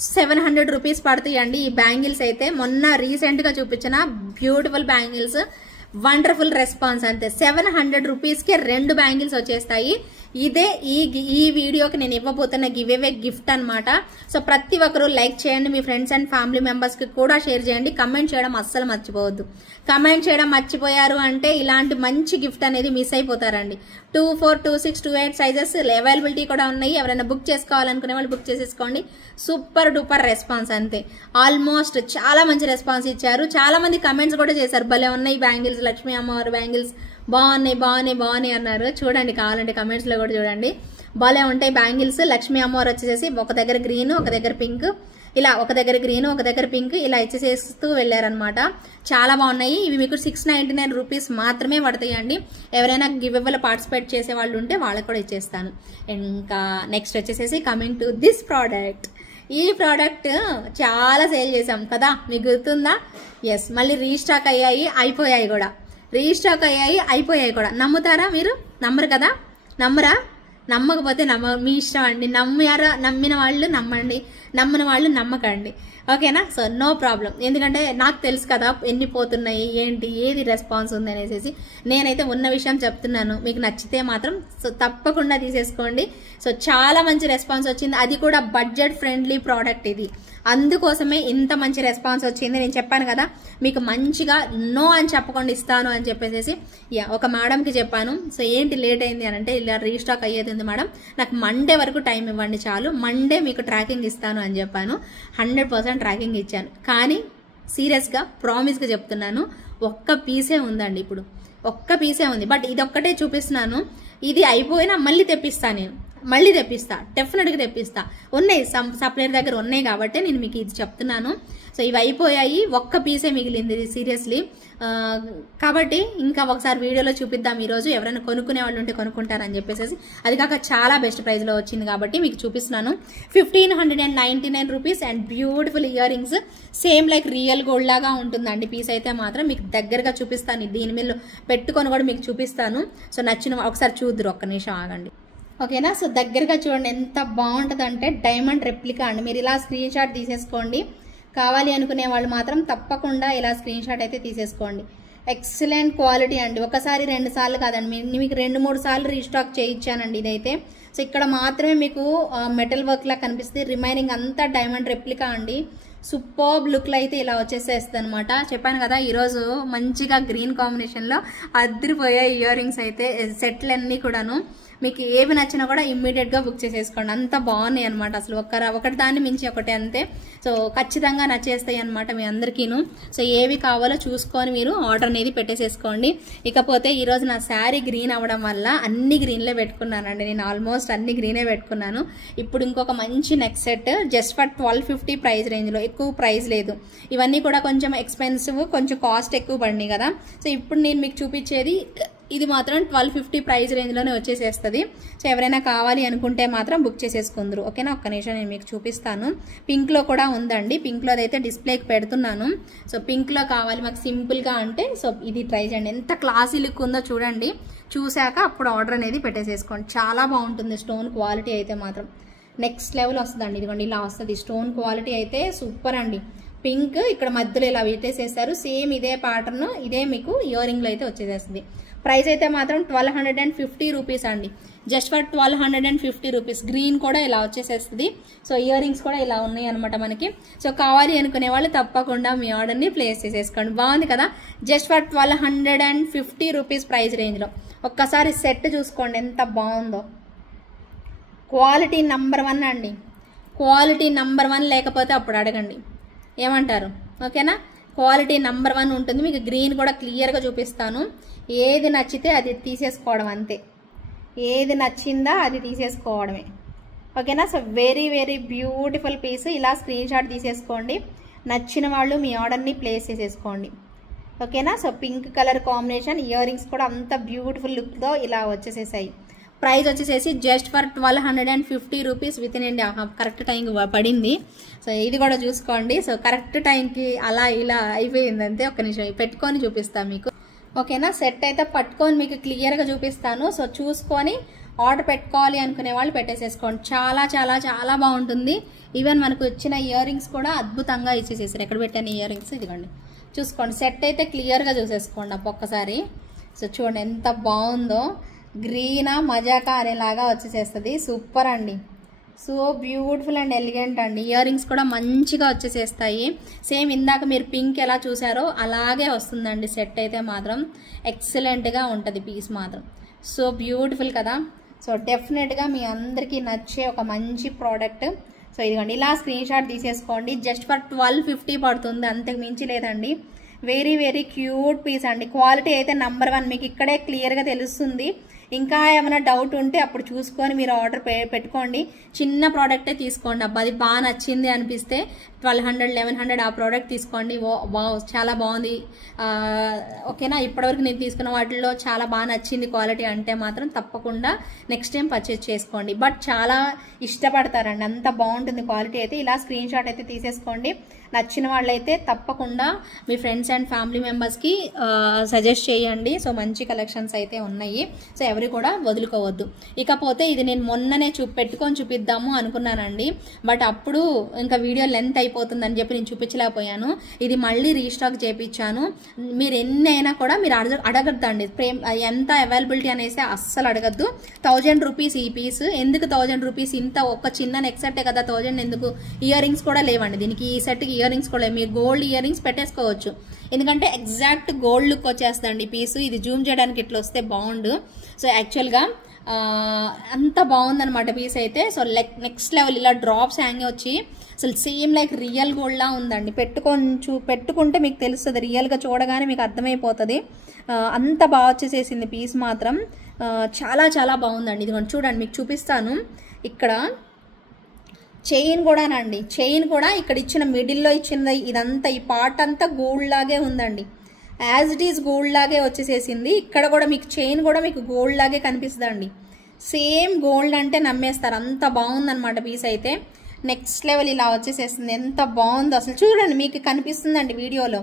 700 రూపీస్ పడుతాయండి ఈ బ్యాంగిల్స్ అయితే. మొన్న రీసెంట్గా చూపించిన బ్యూటిఫుల్ బ్యాంగిల్స్, వండర్ఫుల్ రెస్పాన్స్. అంతే 700 రూపీస్కే 2 బ్యాంగిల్స్ వచ్చేస్తాయి. ఇదే ఈ వీడియోకి నేను ఇవ్వబోతున్న గివేవే గిఫ్ట్ అనమాట. సో ప్రతి ఒక్కరూ లైక్ చేయండి, మీ ఫ్రెండ్స్ అండ్ ఫ్యామిలీ మెంబర్స్కి కూడా షేర్ చేయండి. కమెంట్ చేయడం అస్సలు మర్చిపోవద్దు. కమెంట్ చేయడం మర్చిపోయారు అంటే ఇలాంటి మంచి గిఫ్ట్ అనేది మిస్ అయిపోతారండి. 2, 4, 2, 6, 2, 8 సైజెస్ అవైలబిలిటీ కూడా ఉన్నాయి. ఎవరైనా బుక్ చేసుకోవాలనుకునే వాళ్ళు బుక్ చేసేసుకోండి. Super duper response. అంతే ఆల్మోస్ట్ చాలా మంచి రెస్పాన్స్ ఇచ్చారు. చాలా మంది కమెంట్స్ కూడా చేశారు, భలే ఉన్నాయి బ్యాంగిల్స్, లక్ష్మీ అమ్మవారి బ్యాంగిల్స్ బాగున్నాయి బాగున్నాయి బాగున్నాయి అన్నారు. చూడండి కావాలంటే కమెంట్స్లో కూడా చూడండి, భలే ఉంటాయి బ్యాంగిల్స్. లక్ష్మీ అమ్మవారు వచ్చేసేసి ఒక దగ్గర గ్రీన్, ఒక దగ్గర పింక్, ఇలా ఒక దగ్గర గ్రీన్, ఒక దగ్గర పింక్, ఇలా ఇచ్చేసేస్తూ వెళ్ళారనమాట. చాలా బాగున్నాయి. ఇవి మీకు 699 రూపీస్ మాత్రమే పడతాయండి. ఎవరైనా గివ్ అవేలో పార్టిసిపేట్ చేసే వాళ్ళు ఉంటే వాళ్ళకి కూడా ఇచ్చేస్తాను. ఇంకా నెక్స్ట్ వచ్చేసేసి కమింగ్ టు దిస్ ప్రోడక్ట్. ఈ ప్రోడక్ట్ చాలా సేల్ చేసాం కదా, మీకు గుర్తుందా? ఎస్, మళ్ళీ రీస్టాక్ అయ్యాయి, అయిపోయాయి కూడా. రీస్టాక్ అయ్యాయి, అయిపోయాయి కూడా. నమ్ముతారా మీరు? నమ్మరు కదా. నమ్మరా? నమ్మకపోతే మీ ఇష్టం అండి. నమ్మిన వాళ్ళు నమ్మండి, నమ్మని వాళ్ళు నమ్మకండి. ఓకేనా. So no problem. ఎందుకంటే నాకు తెలుసు కదా ఎన్ని పోతున్నాయి, ఏంటి, ఏది రెస్పాన్స్ ఉంది అనేసి. నేనైతే ఉన్న విషయం చెప్తున్నాను. మీకు నచ్చితే మాత్రం సో తప్పకుండా తీసేసుకోండి. సో చాలా మంచి రెస్పాన్స్ వచ్చింది. అది కూడా బడ్జెట్ ఫ్రెండ్లీ ప్రోడక్ట్ ఇది. అందుకోసమే ఇంత మంచి రెస్పాన్స్ వచ్చింది. నేను చెప్పాను కదా మీకు మంచిగా నో అని చెప్పకుండా ఇస్తాను అని చెప్పేసి ఒక మేడంకి చెప్పాను. సో ఏంటి లేట్ అయింది అని అంటే, ఇలా రీస్టాక్ అయ్యేది ఉంది మేడం, నాకు మండే వరకు టైం ఇవ్వండి చాలు, మండే మీకు ట్రాకింగ్ ఇస్తాను అని చెప్పాను. 100% ట్రాకింగ్ ఇచ్చాను. కానీ సీరియస్గా ప్రామిస్గా చెప్తున్నాను, ఒక్క పీసే ఉందండి ఇప్పుడు, ఒక్క పీసే ఉంది. బట్ ఇది ఒక్కటే చూపిస్తున్నాను. ఇది అయిపోయినా మళ్ళీ తెప్పిస్తాను, నేను మళ్ళీ తెప్పిస్తా, డెఫినెట్గా తెప్పిస్తా. ఉన్నాయి సప్లైర్ దగ్గర ఉన్నాయి కాబట్టి నేను మీకు ఇది చెప్తున్నాను. సో ఇవి అయిపోయాయి, ఒక్క పీసే మిగిలింది సీరియస్లీ. కాబట్టి ఇంకా ఒకసారి వీడియోలో చూపిద్దాం ఈరోజు. ఎవరైనా కొనుక్కునే వాళ్ళు ఉంటే కొనుక్కుంటారని చెప్పేసి. అది కాక చాలా బెస్ట్ ప్రైస్లో వచ్చింది కాబట్టి మీకు చూపిస్తున్నాను. 1599 rupees and beautiful ear rings, same like real gold లాగా ఉంటుందండి పీస్ అయితే మాత్రం. మీకు దగ్గరగా చూపిస్తాను, దీని మీద పెట్టుకొని కూడా మీకు చూపిస్తాను. సో నచ్చిన ఒకసారి చూద్దరు, ఒక్క నిమిషం ఆగండి. ఓకేనా. సో దగ్గరగా చూడండి ఎంత బాగుంటుంది అంటే, డైమండ్ రెప్లికా అండి. మీరు ఇలా స్క్రీన్ షాట్ తీసేసుకోండి. కావాలి అనుకునే వాళ్ళు మాత్రం తప్పకుండా ఇలా స్క్రీన్ షాట్ అయితే తీసేసుకోండి. ఎక్సలెంట్ క్వాలిటీ అండి. ఒకసారి 2 సార్లు కాదండి, మీకు 2-3 సార్లు రీస్టాక్ చేయించానండి ఇదైతే. సో ఇక్కడ మాత్రమే మీకు మెటల్ వర్క్ లా కనిపిస్తుంది, రిమైనింగ్ అంతా డైమండ్ రెప్లికా అండి. సూపర్బ్ లుక్లో అయితే ఇలా వచ్చేసేస్తుంది అనమాట. చెప్పాను కదా ఈరోజు మంచిగా గ్రీన్ కాంబినేషన్లో అదిరిపోయే ఇయర్ రింగ్స్ అయితే, సెట్లు అన్నీ కూడాను. మీకు ఏవి నచ్చినా కూడా ఇమ్మీడియట్గా బుక్ చేసేసుకోండి, అంత బాగున్నాయి అనమాట. అసలు ఒకటి దాన్ని మించి ఒకటి అంతే. సో ఖచ్చితంగా నచ్చేస్తాయి అనమాట మీ అందరికీను. సో ఏవి కావాలో చూసుకొని మీరు ఆర్డర్ అనేది పెట్టేసేసుకోండి. ఇకపోతే ఈరోజు నా శారీ గ్రీన్ అవ్వడం వల్ల అన్ని గ్రీన్లే పెట్టుకున్నానండి. నేను ఆల్మోస్ట్ అన్ని గ్రీనే పెట్టుకున్నాను. ఇప్పుడు ఇంకొక మంచి neck set just for 1250 price రేంజ్లో, ఎక్కువ ప్రైస్ లేదు. ఇవన్నీ కూడా కొంచెం ఎక్స్పెన్సివ్, కొంచెం కాస్ట్ ఎక్కువ పడినాయి కదా. సో ఇప్పుడు నేను మీకు చూపించేది ఇది మాత్రం 1250 ప్రైస్ రేంజ్లోనే వచ్చేసేస్తుంది. సో ఎవరైనా కావాలి అనుకుంటే మాత్రం బుక్ చేసేసుకుందరు. ఓకేనా. ఒక్క నిమిషం నేను మీకు చూపిస్తాను. పింక్లో కూడా ఉందండి, పింక్లో అయితే డిస్ప్లేకి పెడుతున్నాను. సో పింక్లో కావాలి మాకు సింపుల్గా అంటే సో ఇది ట్రై చేయండి. ఎంత క్లాసీ లుక్ ఉందో చూడండి. చూశాక అప్పుడు ఆర్డర్ అనేది పెట్టేసేసుకోండి. చాలా బాగుంటుంది స్టోన్ క్వాలిటీ అయితే మాత్రం. నెక్స్ట్ లెవెల్ వస్తుందండి. ఇదిగోండి ఇలా వస్తుంది. స్టోన్ క్వాలిటీ అయితే సూపర్ అండి. పింక్ ఇక్కడ మధ్యలో ఇలా పెట్టేసేసారు. సేమ్ ఇదే ప్యాటర్న్, ఇదే మీకు ఇయర్ రింగ్లో అయితే వచ్చేసేస్తుంది. ప్రైస్ అయితే మాత్రం 1250 రూపీస్ అండి. Just for 1250 rupees. గ్రీన్ కూడా ఇలా వచ్చేసేస్తుంది. సో ఇయర్ రింగ్స్ కూడా ఇలా ఉన్నాయి అనమాట మనకి. సో కావాలి అనుకునే వాళ్ళు తప్పకుండా మీ ఆర్డర్ని ప్లేస్ చేసేసుకోండి. బాగుంది కదా, జస్ట్ ఫర్ 1250 రూపీస్ ప్రైస్ రేంజ్లో. ఒక్కసారి సెట్ చూసుకోండి ఎంత బాగుందో. క్వాలిటీ నంబర్ 1 అండి. క్వాలిటీ నంబర్ 1 లేకపోతే అప్పుడు అడగండి, ఏమంటారు? ఓకేనా, క్వాలిటీ నంబర్ 1 ఉంటుంది. మీకు గ్రీన్ కూడా క్లియర్గా చూపిస్తాను. ఏది నచ్చితే అది తీసేసుకోవడం అంతే. ఏది నచ్చిందా అది తీసేసుకోవడమే. ఓకేనా. So very very beautiful piece. ఇలా స్క్రీన్ షాట్ తీసేసుకోండి. నచ్చిన వాళ్ళు మీ ఆర్డర్ని ప్లేస్ చేసేసుకోండి. ఓకేనా. So pink colour combination, earrings కూడా అంత బ్యూటిఫుల్ లుక్తో ఇలా వచ్చేసేసాయి. ప్రైస్ వచ్చేసేసి just for 1250 rupees. With in India correct టైంకి పడింది. సో ఇది కూడా చూసుకోండి. సో కరెక్ట్ టైంకి అలా ఇలా అయిపోయింది అంతే. ఒక్క నిమిషం పెట్టుకొని చూపిస్తాను మీకు. ఓకేనా, సెట్ అయితే పట్టుకొని మీకు క్లియర్గా చూపిస్తాను. సో చూసుకొని ఆర్డర్ పెట్టుకోవాలి అనుకునే వాళ్ళు పెట్టేసేసుకోండి. చాలా చాలా చాలా బాగుంటుంది. ఈవెన్ మనకు వచ్చిన ఇయర్ రింగ్స్ కూడా అద్భుతంగా ఇచ్చేసేసారు. ఎక్కడ పెట్టాను ఇయర్ రింగ్స్? ఇదిగోండి చూసుకోండి. సెట్ అయితే క్లియర్గా చూసేసుకోండి ఒక్కసారి. సో చూడండి ఎంత బాగుందో. గ్రీనా మజాకా అనేలాగా వచ్చేసేస్తుంది. సూపర్ అండి. సో బ్యూటిఫుల్ అండ్ ఎలిగెంట్ అండి. ఇయర్ రింగ్స్ కూడా మంచిగా వచ్చేసేస్తాయి. సేమ్ ఇందాక మీరు పింక్ ఎలా చూసారో అలాగే వస్తుందండి. సెట్ అయితే మాత్రం ఎక్సలెంట్గా ఉంటుంది పీస్ మాత్రం. సో బ్యూటిఫుల్ కదా. సో డెఫినెట్గా మీ అందరికీ నచ్చే ఒక మంచి ప్రోడక్ట్. సో ఇదిగోండి ఇలా స్క్రీన్ షాట్ తీసేసుకోండి. జస్ట్ ఫర్ 1250 పడుతుంది, అంతకు మించి లేదండి. వెరీ వెరీ క్యూట్ పీస్ అండి. క్వాలిటీ అయితే నంబర్ 1 మీకు ఇక్కడే క్లియర్గా తెలుస్తుంది. ఇంకా ఏమైనా డౌట్ ఉంటే అప్పుడు చూసుకొని మీరు ఆర్డర్ పెట్టుకోండి. చిన్న ప్రోడక్టే తీసుకోండి. అబ్బా అది బాగా నచ్చింది అనిపిస్తే 1200 1100 ఆ ప్రోడక్ట్ తీసుకోండి. వావ్ చాలా బాగుంది. ఓకేనా, ఇప్పటివరకు నేను తీసుకున్న వాటిల్లో చాలా బాగా నచ్చింది క్వాలిటీ అంటే మాత్రం తప్పకుండా నెక్స్ట్ టైం పర్చేజ్ చేసుకోండి. బట్ చాలా ఇష్టపడతారండి, అంత బాగుంటుంది క్వాలిటీ అయితే. ఇలా స్క్రీన్ షాట్ అయితే తీసేసుకోండి. నచ్చిన వాళ్ళైతే తప్పకుండా మీ ఫ్రెండ్స్ అండ్ ఫ్యామిలీ మెంబర్స్కి సజెస్ట్ చేయండి. సో మంచి కలెక్షన్స్ అయితే ఉన్నాయి. సో ఎవరు కూడా వదులుకోవద్దు. ఇకపోతే ఇది నేను మొన్ననే పెట్టుకొని చూపిద్దాము అనుకున్నానండి. బట్ అప్పుడు ఇంకా వీడియో లెంత్ అయిపోతుందని చెప్పి నేను చూపించలేకపోయాను. ఇది మళ్ళీ రీస్టాక్ చేయించాను. మీరు ఎన్ని అయినా కూడా మీరు అడగద్దండి. ఎంత అవైలబిలిటీ అనేసి అస్సలు అడగద్దు. 1000 రూపీస్ ఈ పీస్. ఎందుకు 1000 రూపీస్? ఇంత ఒక చిన్న నెక్ సెట్టే కదా 1000 ఎందుకు? ఇయర్ రింగ్స్ కూడా లేవండి దీనికి. ఈ సెట్కి ఇయర్ రింగ్స్ కూడా లేవు. మీరు గోల్డ్ ఇయర్ రింగ్స్ పెట్టేసుకోవచ్చు. ఎందుకంటే ఎగ్జాక్ట్ గోల్డ్ లుక్ వచ్చేస్తుందండి పీసు. ఇది జూమ్ చేయడానికి ఇట్లా వస్తే బాగుండు. సో యాక్చువల్గా అంత బాగుందనమాట పీస్ అయితే. సో నెక్స్ట్ లెవెల్ ఇలా డ్రాప్స్ హ్యాంగ్ వచ్చి అసలు సేమ్ లైక్ రియల్ గోల్డ్లా ఉందండి. పెట్టుకుంటే మీకు తెలుస్తుంది, రియల్గా చూడగానే మీకు అర్థమైపోతుంది. అంత బాగా వచ్చేసేసింది పీస్ మాత్రం. చాలా చాలా బాగుందండి. ఇది చూడండి మీకు చూపిస్తాను. ఇక్కడ చైన్ కూడానండి. చైన్ కూడా ఇక్కడ ఇచ్చిన మిడిల్లో ఇచ్చిన ఇదంతా ఈ పార్ట్ అంతా గోల్డ్ లాగే ఉందండి. యాజ్ ఇట్ ఈస్ గోల్డ్ లాగే వచ్చేసేసింది. ఇక్కడ కూడా మీకు చైన్ కూడా మీకు గోల్డ్ లాగే కనిపిస్తుందండి. సేమ్ గోల్డ్ అంటే నమ్మేస్తారు, అంత బాగుందన్నమాట పీస్ అయితే. నెక్స్ట్ లెవెల్ ఇలా వచ్చేసేస్తుంది. ఎంత బాగుందో అసలు చూడండి, మీకు కనిపిస్తుందండి వీడియోలో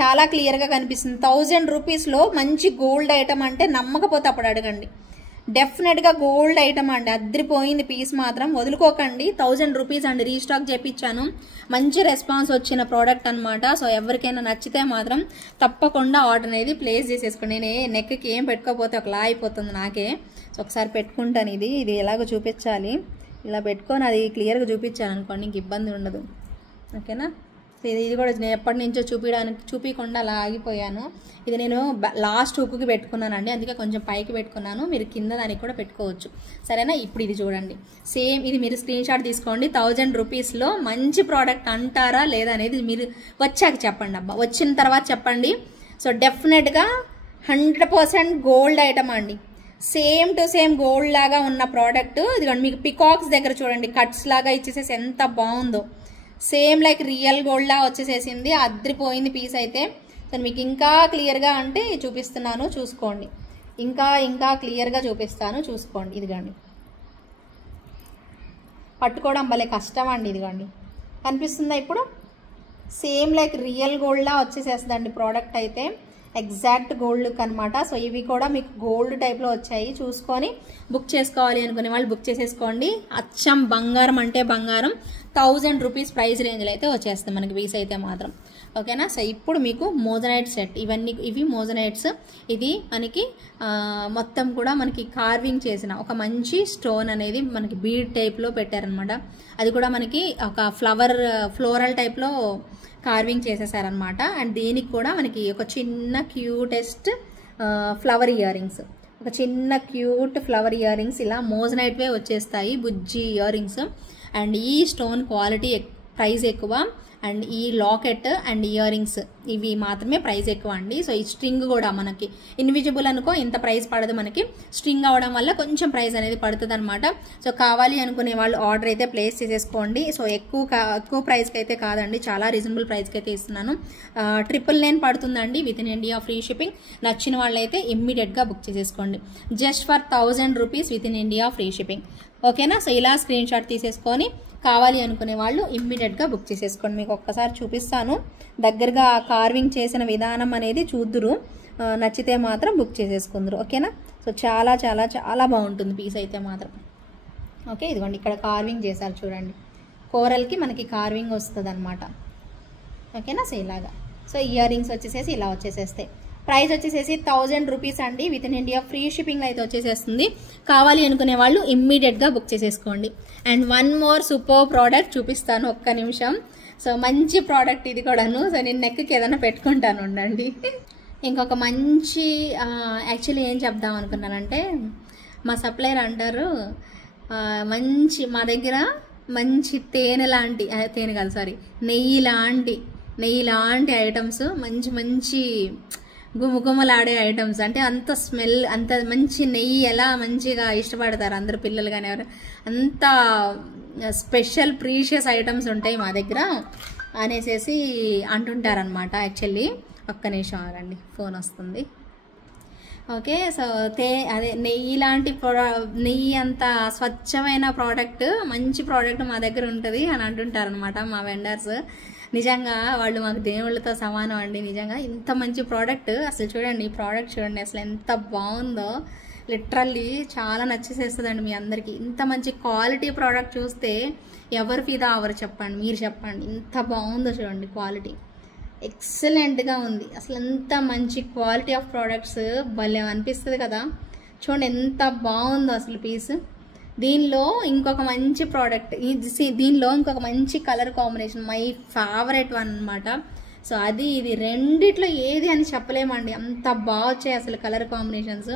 చాలా క్లియర్గా కనిపిస్తుంది. 1000 రూపీస్లో మంచి గోల్డ్ ఐటమ్ అంటే నమ్మకపోతే అప్పుడు అడగండి. డెఫినెట్గా గోల్డ్ ఐటమ్ అండి. అద్రిపోయింది పీస్ మాత్రం, వదులుకోకండి. 1000 రూపీస్ అండి. రీస్టాక్ చేయించాను, మంచి రెస్పాన్స్ వచ్చిన ప్రోడక్ట్ అనమాట. సో ఎవరికైనా నచ్చితే మాత్రం తప్పకుండా ఆర్డర్ అనేది ప్లేస్ చేసేసుకోండి. నేను నెక్కి ఏం పెట్టుకోకపోతే ఒకలా అయిపోతుంది నాకే. సో ఒకసారి పెట్టుకుంటాను. ఇది ఎలాగో చూపించాలి. ఇలా పెట్టుకొని అది క్లియర్గా చూపించాను అనుకోండి, ఇంక ఇబ్బంది ఉండదు. ఓకేనా. ఇది కూడా నేను ఎప్పటి నుంచో చూపించకుండా అలా ఆగిపోయాను. ఇది నేను లాస్ట్ హుక్కి పెట్టుకున్నానండి, అందుకే కొంచెం పైకి పెట్టుకున్నాను. మీరు కింద దానికి కూడా పెట్టుకోవచ్చు, సరేనా. ఇప్పుడు ఇది చూడండి, సేమ్ ఇది మీరు స్క్రీన్ షాట్ తీసుకోండి. 1000 రూపీస్లో మంచి ప్రోడక్ట్ అంటారా లేదా అనేది మీరు వచ్చాక చెప్పండి. అబ్బా వచ్చిన తర్వాత చెప్పండి. సో డెఫినెట్గా 100% గోల్డ్ ఐటమ్ అండి. సేమ్ టు సేమ్ గోల్డ్ లాగా ఉన్న ప్రోడక్ట్. ఇదిగోండి మీకు పికాక్స్ దగ్గర చూడండి కట్స్ లాగా ఇచ్చేసేసి ఎంత బాగుందో. సేమ్ లైక్ రియల్ గోల్డ్ లా వచ్చేసేసింది. అద్రిపోయింది పీస్ అయితే. సో మీకు ఇంకా క్లియర్గా అంటే చూపిస్తున్నాను చూసుకోండి. ఇంకా క్లియర్గా చూపిస్తాను చూసుకోండి. ఇదిగోండి పట్టుకోవడం భలే కష్టం అండి. ఇదిగోండి కనిపిస్తుందా ఇప్పుడు? సేమ్ లైక్ రియల్ గోల్డ్ లా వచ్చేసేస్తుందండి ప్రోడక్ట్ అయితే. ఎగ్జాక్ట్ గోల్డ్ లుక్ అనమాట. సో ఇవి కూడా మీకు గోల్డ్ టైప్లో వచ్చాయి. చూసుకొని బుక్ చేసుకోవాలి అనుకునే వాళ్ళు బుక్ చేసేసుకోండి. అచ్చం బంగారం అంటే బంగారం 1000 రూపీస్ ప్రైస్ రేంజ్లో అయితే వచ్చేస్తుంది మనకి పీస్ అయితే మాత్రం. ఓకేనా. సో ఇప్పుడు మీకు మోజనైట్ సెట్, ఇవి మోజనైట్స్. ఇది మనకి మొత్తం కూడా మనకి కార్వింగ్ చేసిన ఒక మంచి స్టోన్ అనేది మనకి బీడ్ టైప్లో పెట్టారనమాట. అది కూడా మనకి ఒక ఫ్లోరల్ టైప్లో కార్వింగ్ చేసేసారనమాట. అండ్ దీనికి కూడా మనకి ఒక చిన్న క్యూటెస్ట్ ఫ్లవర్ ఇయర్ రింగ్స్, ఒక చిన్న క్యూట్ ఫ్లవర్ ఇయర్ రింగ్స్ ఇలా మోజనైట్ వే వచ్చేస్తాయి, బుజ్జి ఇయర్ రింగ్స్. అండ్ ఈ స్టోన్ క్వాలిటీ ప్రైస్ ఎక్కువ. అండ్ ఈ లాకెట్ అండ్ ఇయర్ రింగ్స్ ఇవి మాత్రమే ప్రైస్ ఎక్కువ అండి. సో ఈ స్ట్రింగ్ కూడా మనకి ఇన్విజిబుల్ అనుకో ఇంత ప్రైస్ పడదు, మనకి స్ట్రింగ్ అవడం వల్ల కొంచెం ప్రైస్ అనేది పడుతుంది అనమాట. సో కావాలి అనుకునే వాళ్ళు ఆర్డర్ అయితే ప్లేస్ చేసేసుకోండి. సో ఎక్కువ ప్రైస్కి అయితే కాదండి, చాలా రీజనబుల్ ప్రైస్కి అయితే ఇస్తున్నాను. 999 పడుతుందండి with in India free shipping. నచ్చిన వాళ్ళైతే ఇమ్మీడియట్గా బుక్ చేసేసుకోండి. Just for 1000 rupees with in India free shipping. ఓకేనా. సో ఇలా స్క్రీన్ షాట్ తీసేసుకొని కావాలి అనుకునే వాళ్ళు ఇమ్మీడియట్గా బుక్ చేసేసుకోండి. మీకు ఒక్కసారి చూపిస్తాను దగ్గరగా కార్వింగ్ చేసిన విధానం అనేది చూద్దురు. నచ్చితే మాత్రం బుక్ చేసేసుకుందరు. ఓకేనా. సో చాలా చాలా చాలా బాగుంటుంది పీస్ అయితే మాత్రం. ఓకే, ఇదిగోండి ఇక్కడ కార్వింగ్ చేశారు చూడండి, కోరల్కి మనకి కార్వింగ్ వస్తుంది అనమాట. ఓకేనా. సో ఇలాగా. సో ఇయర్ రింగ్స్ వచ్చేసేసి ఇలా వచ్చేసేస్తాయి. ప్రైస్ వచ్చేసేసి 1000 రూపీస్ అండి with in India free shipping అయితే వచ్చేసేస్తుంది. కావాలి అనుకునే వాళ్ళు ఇమ్మీడియట్గా బుక్ చేసేసుకోండి. And one more super product చూపిస్తాను, ఒక్క నిమిషం. సో మంచి ప్రోడక్ట్ ఇది కూడాను. సో నేను నెక్కి ఏదైనా పెట్టుకుంటాను ఉండండి. ఇంకొక మంచి యాక్చువల్లీ ఏం చెప్దాం అనుకున్నానంటే, మా సప్లయర్ అంటారు మంచి మా దగ్గర మంచి తేనె కాదు సారీ నెయ్యి లాంటి ఐటమ్స్, మంచి గుమగుమలాడే ఐటమ్స్, అంటే అంత స్మెల్, అంత మంచి నెయ్యి ఎలా మంచిగా ఇష్టపడతారు అందరు పిల్లలు కానీ ఎవరు, అంత స్పెషల్ ప్రీషియస్ ఐటమ్స్ ఉంటాయి మా దగ్గర అనేసి అంటుంటారనమాట. యాక్చువల్లీ ఒక్క నిమిషం ఆగండి, ఫోన్ వస్తుంది. ఓకే. సో అదే నెయ్యి అంత స్వచ్ఛమైన ప్రోడక్ట్, మంచి ప్రోడక్ట్ మా దగ్గర ఉంటుంది అని అంటుంటారనమాట మా వెండర్స్. నిజంగా వాళ్ళు మాకు దేవుళ్ళతో సమానం అండి. నిజంగా ఇంత మంచి ప్రోడక్ట్ అసలు చూడండి, ఈ ప్రోడక్ట్ చూడండి అసలు ఎంత బాగుందో. లిటరల్లీ చాలా నచ్చేసేస్తుందండి మీ అందరికీ. ఇంత మంచి క్వాలిటీ ప్రోడక్ట్ చూస్తే ఎవరు ఫిదా అవరు చెప్పండి, మీరు చెప్పండి. ఇంత బాగుందో చూడండి, క్వాలిటీ ఎక్సలెంట్గా ఉంది. అసలు ఎంత మంచి క్వాలిటీ ఆఫ్ ప్రోడక్ట్స్ భలే అనిపిస్తుంది కదా. చూడండి ఎంత బాగుందో అసలు పీస్. దీనిలో ఇంకొక మంచి ప్రోడక్ట్, దీనిలో ఇంకొక మంచి colour combination, my favourite one అనమాట. సో అది ఇది రెండిట్లో ఏది అని చెప్పలేమండి, అంత బాగా వచ్చాయి అసలు కలర్ కాంబినేషన్స్.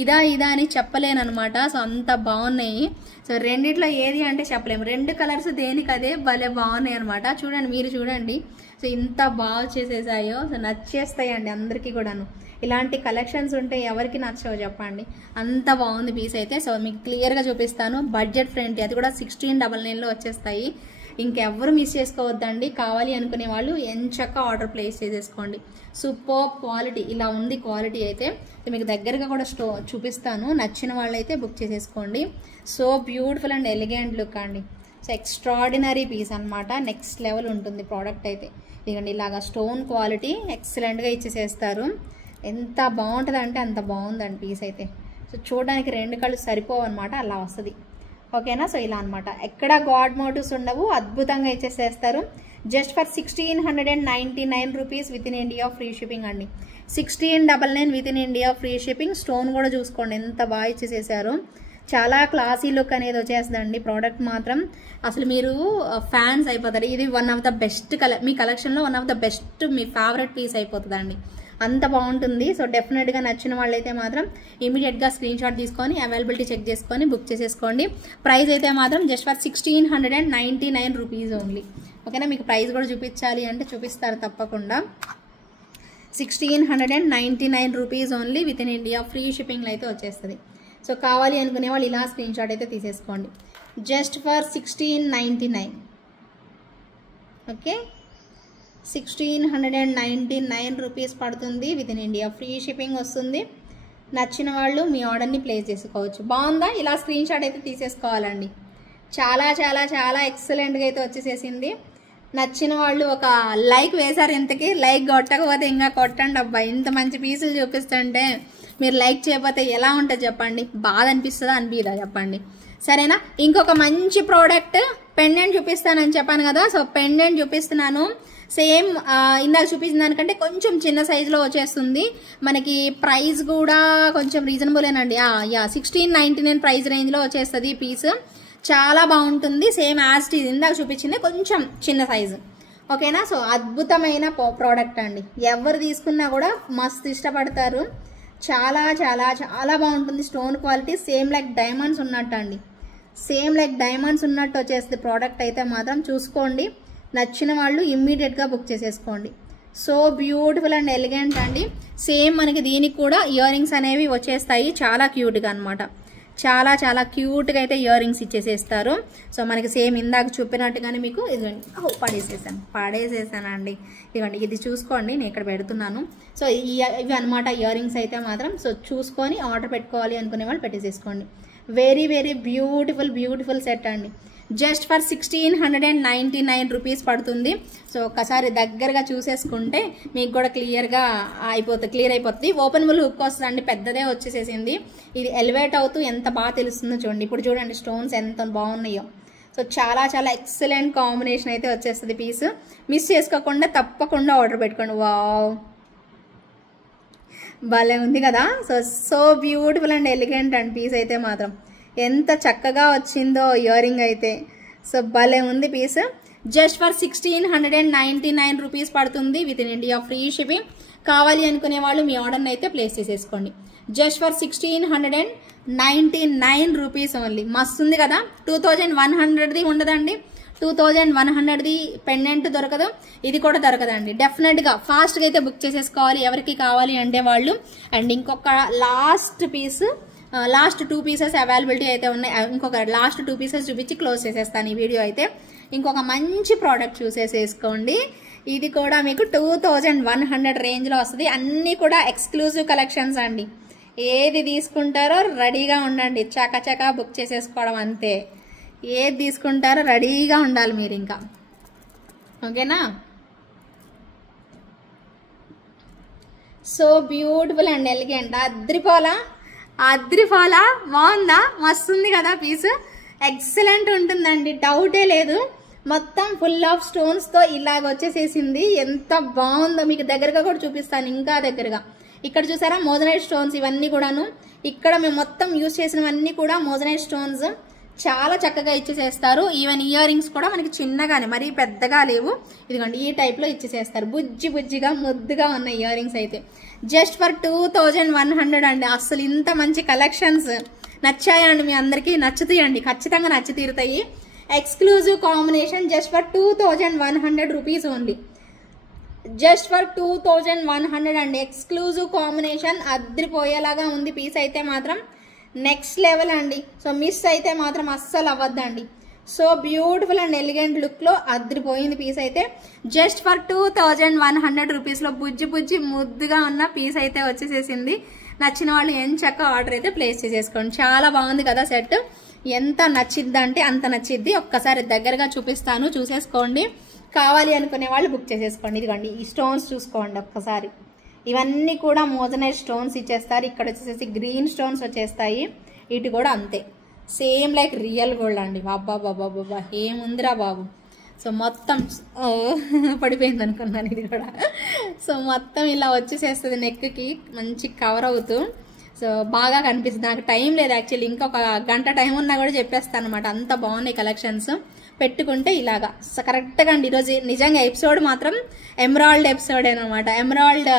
ఇదా అని చెప్పలేను అనమాట. సో అంత బాగున్నాయి. సో రెండిట్లో ఏది అంటే చెప్పలేము, రెండు కలర్స్ దేనికి అదే భలే బాగున్నాయి అనమాట. చూడండి, మీరు చూడండి. సో ఇంత బాగా చేసేసాయో. సో నచ్చేస్తాయండి అందరికీ కూడాను. ఇలాంటి కలెక్షన్స్ ఉంటే ఎవరికి నచ్చవో చెప్పండి, అంత బాగుంది పీస్ అయితే. సో మీకు క్లియర్గా చూపిస్తాను, బడ్జెట్ ఫ్రెండ్లీ, అది కూడా 1699లో వచ్చేస్తాయి. ఇంకెవ్వరు మిస్ చేసుకోవద్దండి. కావాలి అనుకునే వాళ్ళు ఎంచక్క ఆర్డర్ ప్లేస్ చేసేసుకోండి. సూపర్ క్వాలిటీ, ఇలా ఉంది క్వాలిటీ అయితే. మీకు దగ్గరగా కూడా చూపిస్తాను, నచ్చిన వాళ్ళైతే బుక్ చేసేసుకోండి. So beautiful and elegant look అండి. సో ఎక్స్ట్రాడినరీ పీస్ అనమాట, నెక్స్ట్ లెవెల్ ఉంటుంది ప్రోడక్ట్ అయితే. ఇదిగోండి ఇలాగా స్టోన్ క్వాలిటీ ఎక్సలెంట్గా ఇచ్చేసేస్తారు. ఎంత బాగుంటుంది అంటే అంత బాగుందండి పీస్ అయితే. సో చూడడానికి రెండు కళ్ళు సరిపోవన్నమాట, అలా వస్తుంది. ఓకేనా. సో ఇలా అనమాట, ఎక్కడ గాడ్ మోటివ్స్ ఉండవు, అద్భుతంగా ఇచ్చేసేస్తారు. Just for 1699 rupees with in India free shipping అండి. 1699 with in India free shipping. Stone కూడా చూసుకోండి ఎంత బాగా ఇచ్చేసేసారు. చాలా క్లాసీ లుక్ అనేది వచ్చేస్తుందండి ప్రోడక్ట్ మాత్రం. అసలు మీరు ఫ్యాన్స్ అయిపోతారు. ఇది వన్ ఆఫ్ ద బెస్ట్ మీ కలెక్షన్లో వన్ ఆఫ్ ద బెస్ట్, మీ ఫేవరెట్ పీస్ అయిపోతుందండి, అంత బాగుంటుంది. సో డెఫినెట్గా నచ్చిన వాళ్ళైతే మాత్రం ఇమీడియట్గా స్క్రీన్ షాట్ తీసుకొని అవైలబిలిటీ చెక్ చేసుకొని బుక్ చేసేసుకోండి. ప్రైస్ అయితే మాత్రం జస్ట్ ఫర్ 1699 రూపీస్ ఓన్లీ. ఓకేనా. మీకు ప్రైస్ కూడా చూపించాలి అంటే చూపిస్తారు తప్పకుండా. 1699 rupees only with in India free షిప్పింగ్లో అయితే వచ్చేస్తుంది. సో కావాలి అనుకునే వాళ్ళు ఇలా స్క్రీన్ షాట్ అయితే తీసేసుకోండి. Just for 1699. ఓకే, 1699 రూపీస్ పడుతుంది with in India free shipping వస్తుంది. నచ్చిన వాళ్ళు మీ ఆర్డర్ని ప్లేస్ చేసుకోవచ్చు. బాగుందా? ఇలా స్క్రీన్ షాట్ అయితే తీసేసుకోవాలండి. చాలా చాలా చాలా ఎక్సలెంట్గా అయితే వచ్చేసేసింది. నచ్చిన వాళ్ళు ఒక లైక్ వేశారు, ఇంతకీ లైక్ కొట్టకపోతే ఇంకా కొట్టండి అబ్బా. ఇంత మంచి పీసులు చూపిస్తుంటే మీరు లైక్ చేయకపోతే ఎలా ఉంటుంది చెప్పండి, బాధ అనిపిస్తుందా అనిపిదా చెప్పండి, సరేనా. ఇంకొక మంచి ప్రోడక్ట్ పెండెంట్ చూపిస్తానని చెప్పాను కదా, సో పెండెంట్ చూపిస్తున్నాను. సేమ్ ఇందాక చూపించిన దానికంటే కొంచెం చిన్న సైజులో వచ్చేస్తుంది మనకి. ప్రైస్ కూడా కొంచెం రీజనబులేనండి. 1699 ప్రైస్ రేంజ్లో వచ్చేస్తుంది ఈ పీస్. చాలా బాగుంటుంది, సేమ్ యాజ్ ఇట్ ఈజ్ ఇందాక చూపించింది కొంచెం చిన్న సైజు, ఓకేనా. సో అద్భుతమైన ప్రోడక్ట్ అండి, ఎవరు తీసుకున్నా కూడా మస్తు ఇష్టపడతారు. చాలా చాలా చాలా బాగుంటుంది. Stone quality same like diamonds ఉన్నట్టు అండి, సేమ్ లైక్ డైమండ్స్ ఉన్నట్టు వచ్చేస్తుంది ప్రోడక్ట్ అయితే మాత్రం. చూసుకోండి, నచ్చిన వాళ్ళు ఇమ్మీడియట్గా బుక్ చేసేసుకోండి. సో బ్యూటిఫుల్ అండ్ ఎలిగెంట్ అండి. సేమ్ మనకి దీనికి కూడా ఇయర్ రింగ్స్ అనేవి వచ్చేస్తాయి, చాలా క్యూట్గా అనమాట. చాలా చాలా క్యూట్గా అయితే ఇయర్ రింగ్స్ ఇచ్చేసేస్తారు. సో మనకి సేమ్ ఇందాక చూపినట్టుగానే మీకు ఇదిగోండి, పడేసేసానండి. ఇదిగోండి, ఇది చూసుకోండి, నేను ఇక్కడ పెడుతున్నాను. సో ఇవి అనమాట ఇయర్ రింగ్స్ అయితే మాత్రం. సో చూసుకొని ఆర్డర్ పెట్టుకోవాలి అనుకునే వాళ్ళు పెట్టేసేసుకోండి. వెరీ వెరీ బ్యూటిఫుల్ సెట్ అండి. జస్ట్ ఫర్ 1699 రూపీస్ పడుతుంది. సో ఒక్కసారి దగ్గరగా చూసేసుకుంటే మీకు కూడా క్లియర్ అయిపోతుంది. ఓపెనబుల్ హుక్ వస్తుందండి, పెద్దదే వచ్చేసేసింది. ఇది ఎలివేట్ అవుతూ ఎంత బాగా తెలుస్తుందో చూడండి. ఇప్పుడు చూడండి స్టోన్స్ ఎంత బాగున్నాయో. సో చాలా చాలా ఎక్సలెంట్ కాంబినేషన్ అయితే వచ్చేస్తుంది పీస్. మిస్ చేసుకోకుండా తప్పకుండా ఆర్డర్ పెట్టుకోండి. వావ్, భలే ఉంది కదా. So beautiful and elegant and piece అయితే మాత్రం ఎంత చక్కగా వచ్చిందో ఇయర్ రింగ్ అయితే. సో భలే ఉంది పీస్. జస్ట్ ఫర్ 1699 రూపీస్ పడుతుంది with in India free shipping. కావాలి అనుకునే వాళ్ళు మీ ఆర్డర్ని అయితే ప్లేస్ చేసేసుకోండి. Just for 1699 rupees only. మస్తు ఉంది కదా. 2100ది ఉండదండి, 2100ది పెండెంట్ దొరకదు, ఇది కూడా దొరకదండి. డెఫినెట్గా ఫాస్ట్గా అయితే బుక్ చేసేసుకోవాలి ఎవరికి కావాలి అంటే వాళ్ళు. అండ్ ఇంకొక లాస్ట్ 2 పీసెస్ అవైలబిలిటీ అయితే ఉన్నాయి. ఇంకొక లాస్ట్ 2 పీసెస్ చూపించి క్లోజ్ చేసేస్తాను ఈ వీడియో అయితే. ఇంకొక మంచి ప్రోడక్ట్ చూసేసేసుకోండి. ఇది కూడా మీకు 2100 రేంజ్లో వస్తుంది. అన్నీ కూడా ఎక్స్క్లూజివ్ కలెక్షన్స్ అండి. ఏది తీసుకుంటారో రెడీగా ఉండండి, చకచకా బుక్ చేసేసుకోవడం అంతే. ఏది తీసుకుంటారో రెడీగా ఉండాలి మీరు ఇంకా, ఓకేనా. So beautiful and elegant. అద్రిపోలా బాగుందా, మస్తుంది కదా పీస్. ఎక్సలెంట్ ఉంటుందండి, డౌటే లేదు. మొత్తం ఫుల్ ఆఫ్ స్టోన్స్తో ఇలాగ వచ్చేసేసింది. ఎంత బాగుందో మీకు దగ్గరగా కూడా చూపిస్తాను, ఇంకా దగ్గరగా. ఇక్కడ చూసారా మోజనైట్ స్టోన్స్, ఇవన్నీ కూడాను ఇక్కడ మేము మొత్తం యూజ్ చేసినవన్నీ కూడా మోజనైట్ స్టోన్స్. చాలా చక్కగా ఇచ్చేసేస్తారు. ఈవెన్ ఇయర్ రింగ్స్ కూడా మనకి చిన్నగానే, మరీ పెద్దగా లేవు. ఇదిగోండి ఈ టైప్లో ఇచ్చేసేస్తారు. బుజ్జిగా ముద్దుగా ఉన్న ఇయర్ రింగ్స్ అయితే జస్ట్ ఫర్ 2100 అండి. అసలు ఇంత మంచి కలెక్షన్స్ నచ్చాయండి మీ అందరికీ? నచ్చుతాయండి, ఖచ్చితంగా నచ్చి తీరుతాయి. Exclusive combination just for 2100 rupees only. Just for 2100 అండి. ఎక్స్క్లూజివ్ కాంబినేషన్ అద్రిపోయేలాగా ఉంది పీస్ అయితే మాత్రం. నెక్స్ట్ లెవెల్ అండి. సో మిస్ అయితే మాత్రం అస్సలు అవ్వద్దండి. సో బ్యూటిఫుల్ అండ్ ఎలిగెంట్ లుక్లో అద్రిపోయింది పీస్ అయితే. జస్ట్ ఫర్ 2100 రూపీస్లో బుజ్జి ముద్దుగా ఉన్న పీస్ అయితే వచ్చేసేసింది. నచ్చిన వాళ్ళు ఎంచక్క ఆర్డర్ అయితే ప్లేస్ చేసేసుకోండి. చాలా బాగుంది కదా సెట్. ఎంత నచ్చిద్దంటే అంత నచ్చిద్ది. ఒక్కసారి దగ్గరగా చూపిస్తాను, చూసేసుకోండి. కావాలి అనుకునే వాళ్ళు బుక్ చేసేసుకోండి. ఇదిగోండి ఈ స్టోన్స్ చూసుకోండి ఒక్కసారి. ఇవన్నీ కూడా మోజనైట్ స్టోన్స్ ఇచ్చేస్తారు. ఇక్కడ వచ్చేసేసి గ్రీన్ స్టోన్స్ వచ్చేస్తాయి. ఇటు కూడా అంతే, సేమ్ లైక్ రియల్ గోల్డ్ అండి. బాబా ఏముందిరా బాబు. సో మొత్తం పడిపోయింది అనుకున్నాను ఇది కూడా. సో మొత్తం ఇలా వచ్చేసేస్తుంది నెక్కి, మంచి కవర్ అవుతూ. సో బాగా కనిపిస్తుంది. నాకు టైం లేదు యాక్చువల్లీ, ఇంకొక గంట టైం ఉన్నా కూడా చెప్పేస్తాను అనమాట. అంత బాగున్నాయి కలెక్షన్స్. పెట్టుకుంటే ఇలాగా కరెక్ట్గా అండి. ఈరోజు నిజంగా ఎపిసోడ్ మాత్రం ఎమరాల్డ్ ఎపిసోడ్ అనమాట. ఎమరాల్డ్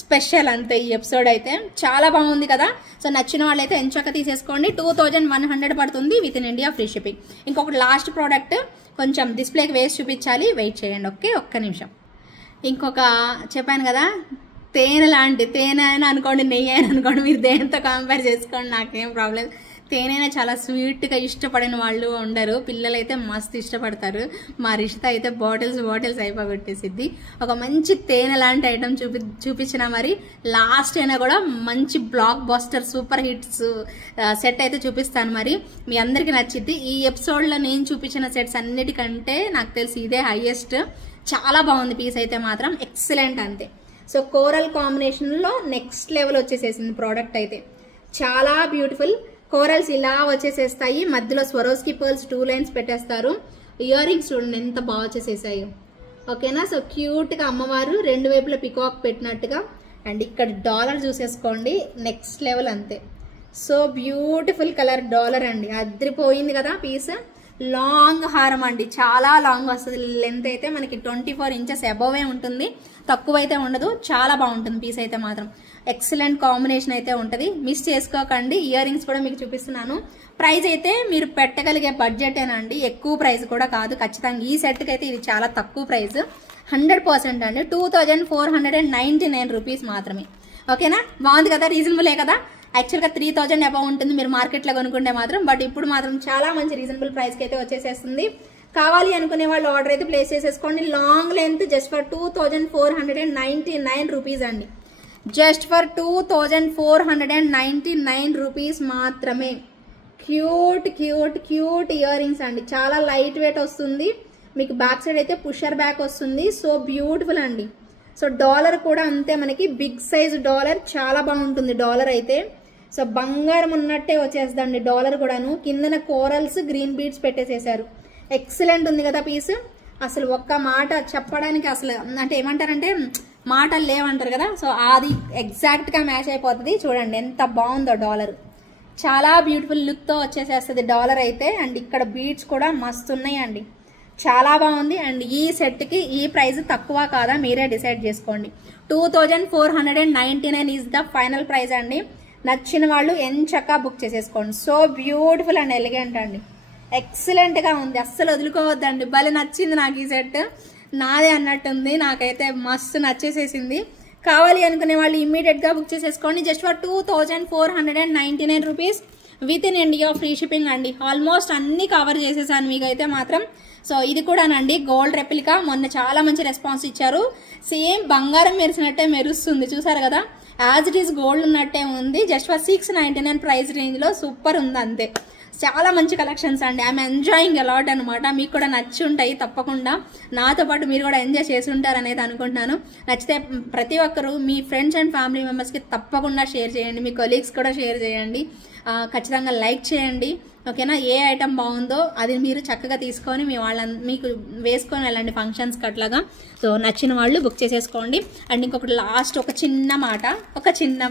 స్పెషల్ అంతే ఈ ఎపిసోడ్ అయితే. చాలా బాగుంది కదా. సో నచ్చిన వాళ్ళైతే ఎంచక్క తీసేసుకోండి. 2100 పడుతుంది with in India free shipping. ఇంకొకటి లాస్ట్ ప్రోడక్ట్ కొంచెం డిస్ప్లేకి వేసి చూపించాలి, వెయిట్ చేయండి. ఒక్క నిమిషం. ఇంకొక చెప్పాను కదా, తేనె లాంటి, తేనె అయినా అనుకోండి, నెయ్యి అయినా అనుకోండి, మీరు దేనితో కంపేర్ చేసుకోండి, నాకేం ప్రాబ్లం. తేనెనే చాలా స్వీట్గా ఇష్టపడిన వాళ్ళు ఉండరు, పిల్లలైతే మస్తు ఇష్టపడతారు. మా రిషిత అయితే బాటిల్స్ అయిపోగొట్టేసిద్ది. ఒక మంచి తేనె లాంటి ఐటమ్ చూపించిన మరి లాస్ట్ అయినా కూడా మంచి block buster super hits set అయితే చూపిస్తాను. మరి మీ అందరికి నచ్చిద్ది. ఈ ఎపిసోడ్లో నేను చూపించిన సెట్స్ అన్నిటికంటే నాకు తెలిసి ఇదే హైయెస్ట్. చాలా బాగుంది పీస్ అయితే మాత్రం, ఎక్సలెంట్ అంతే. సో కోరల్ కాంబినేషన్లో నెక్స్ట్ లెవెల్ వచ్చేసేసింది ప్రోడక్ట్ అయితే, చాలా బ్యూటిఫుల్. కోరల్స్ ఇలా వచ్చేసేస్తాయి, మధ్యలో స్వరోస్కి పర్ల్స్ 2 లైన్స్ పెట్టేస్తారు. ఇయర్ రింగ్స్ చూడండి ఎంత బాగా వచ్చేసేసాయి. ఓకేనా. సో క్యూట్గా అమ్మవారు 2 వైపుల పికాక్ పెట్టినట్టుగా. అండ్ ఇక్కడ డాలర్ చూసేసుకోండి, నెక్స్ట్ లెవెల్ అంతే. సో బ్యూటిఫుల్ కలర్ డాలర్ అండి, అదిరిపోయింది కదా పీస్. లాంగ్ హారం అండి, చాలా లాంగ్ వస్తుంది. లెంత్ అయితే మనకి 24 ఇంచెస్ అబోవే ఉంటుంది, తక్కువ అయితే ఉండదు. చాలా బాగుంటుంది పీస్ అయితే మాత్రం, ఎక్సలెంట్ కాంబినేషన్ అయితే ఉంటుంది. మిస్ చేసుకోకండి. ఇయర్ రింగ్స్ కూడా మీకు చూపిస్తున్నాను. ప్రైస్ అయితే మీరు పెట్టగలిగే బడ్జెటేనండి, ఎక్కువ ప్రైస్ కూడా కాదు. ఖచ్చితంగా ఈ సెట్కి అయితే ఇది చాలా తక్కువ ప్రైస్, 100% అండి. 2499 రూపీస్ మాత్రమే. ఓకేనా, బాగుంది కదా, రీజనబులే కదా. యాక్చువల్గా 3000 అబౌవ్ ఉంటుంది మీరు మార్కెట్లో కొనుక్కుంటే మాత్రం, బట్ ఇప్పుడు మాత్రం చాలా మంచి రీజనబుల్ ప్రైస్కి అయితే వచ్చేసేస్తుంది. కావాలి అనుకునే వాళ్ళు ఆర్డర్ అయితే ప్లేస్ చేసేసుకోండి. Long length just for 2499 rupees అండి, జస్ట్ ఫర్ 2499 రూపీస్ మాత్రమే. Cute cute cute ear rings అండి, చాలా లైట్ వెయిట్ వస్తుంది. మీకు బ్యాక్ సైడ్ అయితే పుషర్ బ్యాక్ వస్తుంది. సో బ్యూటిఫుల్ అండి. సో డాలర్ కూడా అంతే, మనకి బిగ్ సైజ్ డాలర్, చాలా బాగుంటుంది డాలర్ అయితే. సో బంగారం ఉన్నట్టే వచ్చేస్తుందండి డాలర్ కూడాను. కిందన కోరల్స్ గ్రీన్ బీడ్స్ పెట్టేసేసారు, ఎక్సలెంట్ ఉంది కదా పీస్. అసలు ఒక్క మాట చెప్పడానికి అసలు అంటే ఏమంటారంటే మాటలు లేవంటారు కదా, సో అది ఎగ్జాక్ట్గా మ్యాచ్ అయిపోతుంది. చూడండి ఎంత బాగుందో డాలర్, చాలా బ్యూటిఫుల్ లుక్తో వచ్చేసేస్తుంది డాలర్ అయితే. అండ్ ఇక్కడ బీడ్స్ కూడా మస్తు ఉన్నాయండి, చాలా బాగుంది. అండ్ ఈ సెట్కి ఈ ప్రైస్ తక్కువ కాదా మీరే డిసైడ్ చేసుకోండి. 2499 ఈజ్ ద ఫైనల్ ప్రైస్ అండి. నచ్చిన వాళ్ళు ఎంచక్కా బుక్ చేసేసుకోండి. సో బ్యూటిఫుల్ అండ్ ఎలిగెంట్ అండి, ఎక్సలెంట్గా ఉంది, అస్సలు వదులుకోవద్దండి. భలే నచ్చింది నాకు ఈ సెట్, నాదే అన్నట్టుంది. నాకైతే మస్తు నచ్చేసేసింది. కావాలి అనుకునే వాళ్ళు ఇమ్మీడియట్గా బుక్ చేసేసుకోండి. Just for 2499 rupees with in India free shipping అండి. ఆల్మోస్ట్ అన్ని కవర్ చేసేసాను మీకైతే మాత్రం. సో ఇది కూడానండి గోల్డ్ రెప్లికా, మొన్న చాలా మంచి రెస్పాన్స్ ఇచ్చారు. సేమ్ బంగారం మెరిసినట్టే మెరుస్తుంది, చూసారు కదా, యాజ్ ఇట్ ఈస్ గోల్డ్ ఉన్నట్టే ఉంది. జస్ట్ ఫర్ 699 ప్రైస్ రేంజ్లో సూపర్ ఉంది అంతే. చాలా మంచి కలెక్షన్స్ అండి, ఐఎమ్ ఎంజాయింగ్ అలాట్ అనమాట. మీకు కూడా నచ్చి ఉంటాయి తప్పకుండా, నాతో పాటు మీరు కూడా ఎంజాయ్ చేసి ఉంటారు అనేది అనుకుంటున్నాను. నచ్చితే ప్రతి ఒక్కరు మీ ఫ్రెండ్స్ అండ్ ఫ్యామిలీ మెంబర్స్కి తప్పకుండా షేర్ చేయండి, మీ కొలీగ్స్ కూడా షేర్ చేయండి, ఖచ్చితంగా లైక్ చేయండి. ఓకేనా, ఏ ఐటమ్ బాగుందో అది మీరు చక్కగా తీసుకొని మీకు వేసుకొని వెళ్ళండి ఫంక్షన్స్కి అట్లాగా. సో నచ్చిన వాళ్ళు బుక్ చేసేసుకోండి. అండ్ ఇంకొకటి లాస్ట్ ఒక చిన్న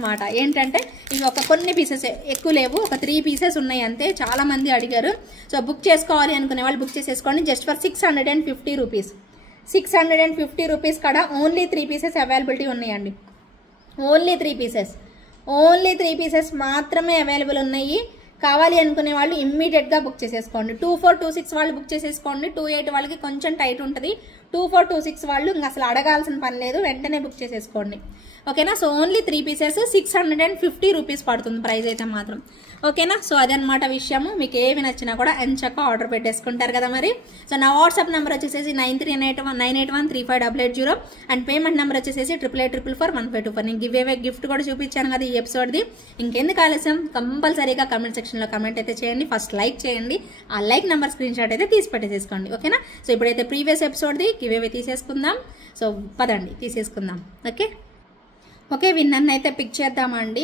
మాట ఏంటంటే, ఇవి కొన్ని పీసెస్ ఎక్కువ లేవు, ఒక 3 పీసెస్ ఉన్నాయి అంతే. చాలా మంది అడిగారు. సో బుక్ చేసుకోవాలి అనుకునే వాళ్ళు బుక్ చేసేసుకోండి. జస్ట్ ఫర్ 650 రూపీస్, 650 రూపీస్ కాడ ఓన్లీ 3 పీసెస్ అవైలబిలిటీ ఉన్నాయండి. ఓన్లీ 3 పీసెస్ మాత్రమే అవైలబుల్ ఉన్నాయి. కావాలి అనుకునే వాళ్ళు ఇమ్మీడియట్గా బుక్ చేసేసుకోండి. 2426 వాళ్ళు బుక్ చేసేసుకోండి. 28 వాళ్ళకి కొంచెం టైట్ ఉంటుంది. 2426 వాళ్ళు ఇంకా అసలు అడగాల్సిన పని లేదు, వెంటనే బుక్ చేసేసుకోండి. ఓకేనా. సో ఓన్లీ 3 పీసెస్ 650 రూపీస్ పడుతుంది ప్రైస్ అయితే మాత్రం. ఓకేనా. సో అదనమాట విషయము. మీకు ఏవి నచ్చినా కూడా ఎంచక్క ఆర్డర్ పెట్టేసుకుంటారు కదా మరి. సో నా వాట్సాప్ నెంబర్ వచ్చేసి 939819813580 అండ్ పేమెంట్ నెంబర్ వచ్చేసి 8884441524. నేను గిఫ్ట్ కూడా చూపించాను కదా ఈ ఎపిసోడ్ది. ఇంకెందుకు ఆలస్యం, కంపల్సరీగా కమెంట్ సెక్షన్లో కమెంట్ అయితే చేయండి. ఫస్ట్ లైక్ చేయండి, ఆ లైక్ నెంబర్ స్క్రీన్ షాట్ అయితే తీసి పెట్టేసేసుకోండి. ఓకేనా. సో ఇప్పుడైతే ప్రీవియస్ ఎపిసోడ్ది గివేవే తీసేసుకుందాం. సో పదండి తీసేసుకుందాం. ఓకే విన్నర్ని అయితే పిక్ చేద్దామండి.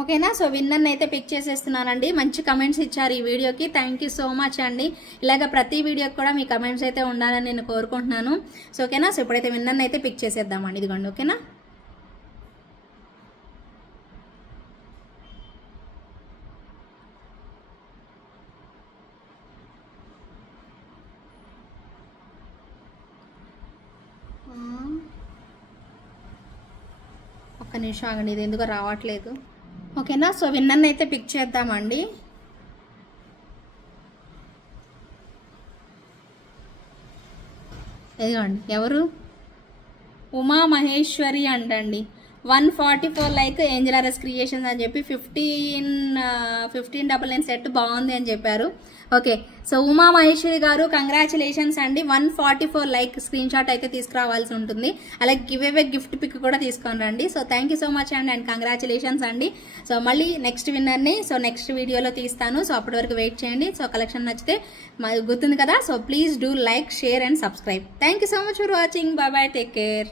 ఓకేనా. సో విన్నర్ని అయితే పిక్ చేసేస్తున్నానండి. మంచి కమెంట్స్ ఇచ్చారు ఈ వీడియోకి, థ్యాంక్ యూ సో మచ్ అండి. ఇలాగ ప్రతి వీడియోకి కూడా మీ కమెంట్స్ అయితే ఉండాలని నేను కోరుకుంటున్నాను. సో ఓకేనా. సో ఇప్పుడైతే విన్నర్ని అయితే పిక్ చేసేద్దామండి. ఇదిగోండి. ఓకేనా. ఒక్క నిమిషం ఆగండి, ఇది ఎందుకో రావట్లేదు. ఓకేనా. సో విన్నర్ని అయితే పిక్ చేద్దామండి. ఇదిగోండి ఎవరు, ఉమా మహేశ్వరి అంటండి. 144 లైక్ ఏంజెలారస్ క్రియేషన్స్ అని చెప్పి 1599 సెట్ బాగుంది అని చెప్పారు. ఓకే, సో ఉమా మహేశ్వరి గారు కంగ్రాచులేషన్స్ అండి. 144 లైక్ స్క్రీన్ షాట్ అయితే తీసుకురావాల్సి ఉంటుంది. అలాగే గివ్ అవే గిఫ్ట్ పిక్ కూడా తీసుకొని రండి. So thank you so much అండి అండ్ కంగ్రాచులేషన్స్ అండి. సో మళ్ళీ నెక్స్ట్ విన్నర్ని సో నెక్స్ట్ వీడియోలో తీస్తాను. సో అప్పటి వరకు వెయిట్ చేయండి. సో కలెక్షన్ నచ్చితే గుర్తుంది కదా, so please do like, share and subscribe. Thank you so much for watching. Bye bye, take care.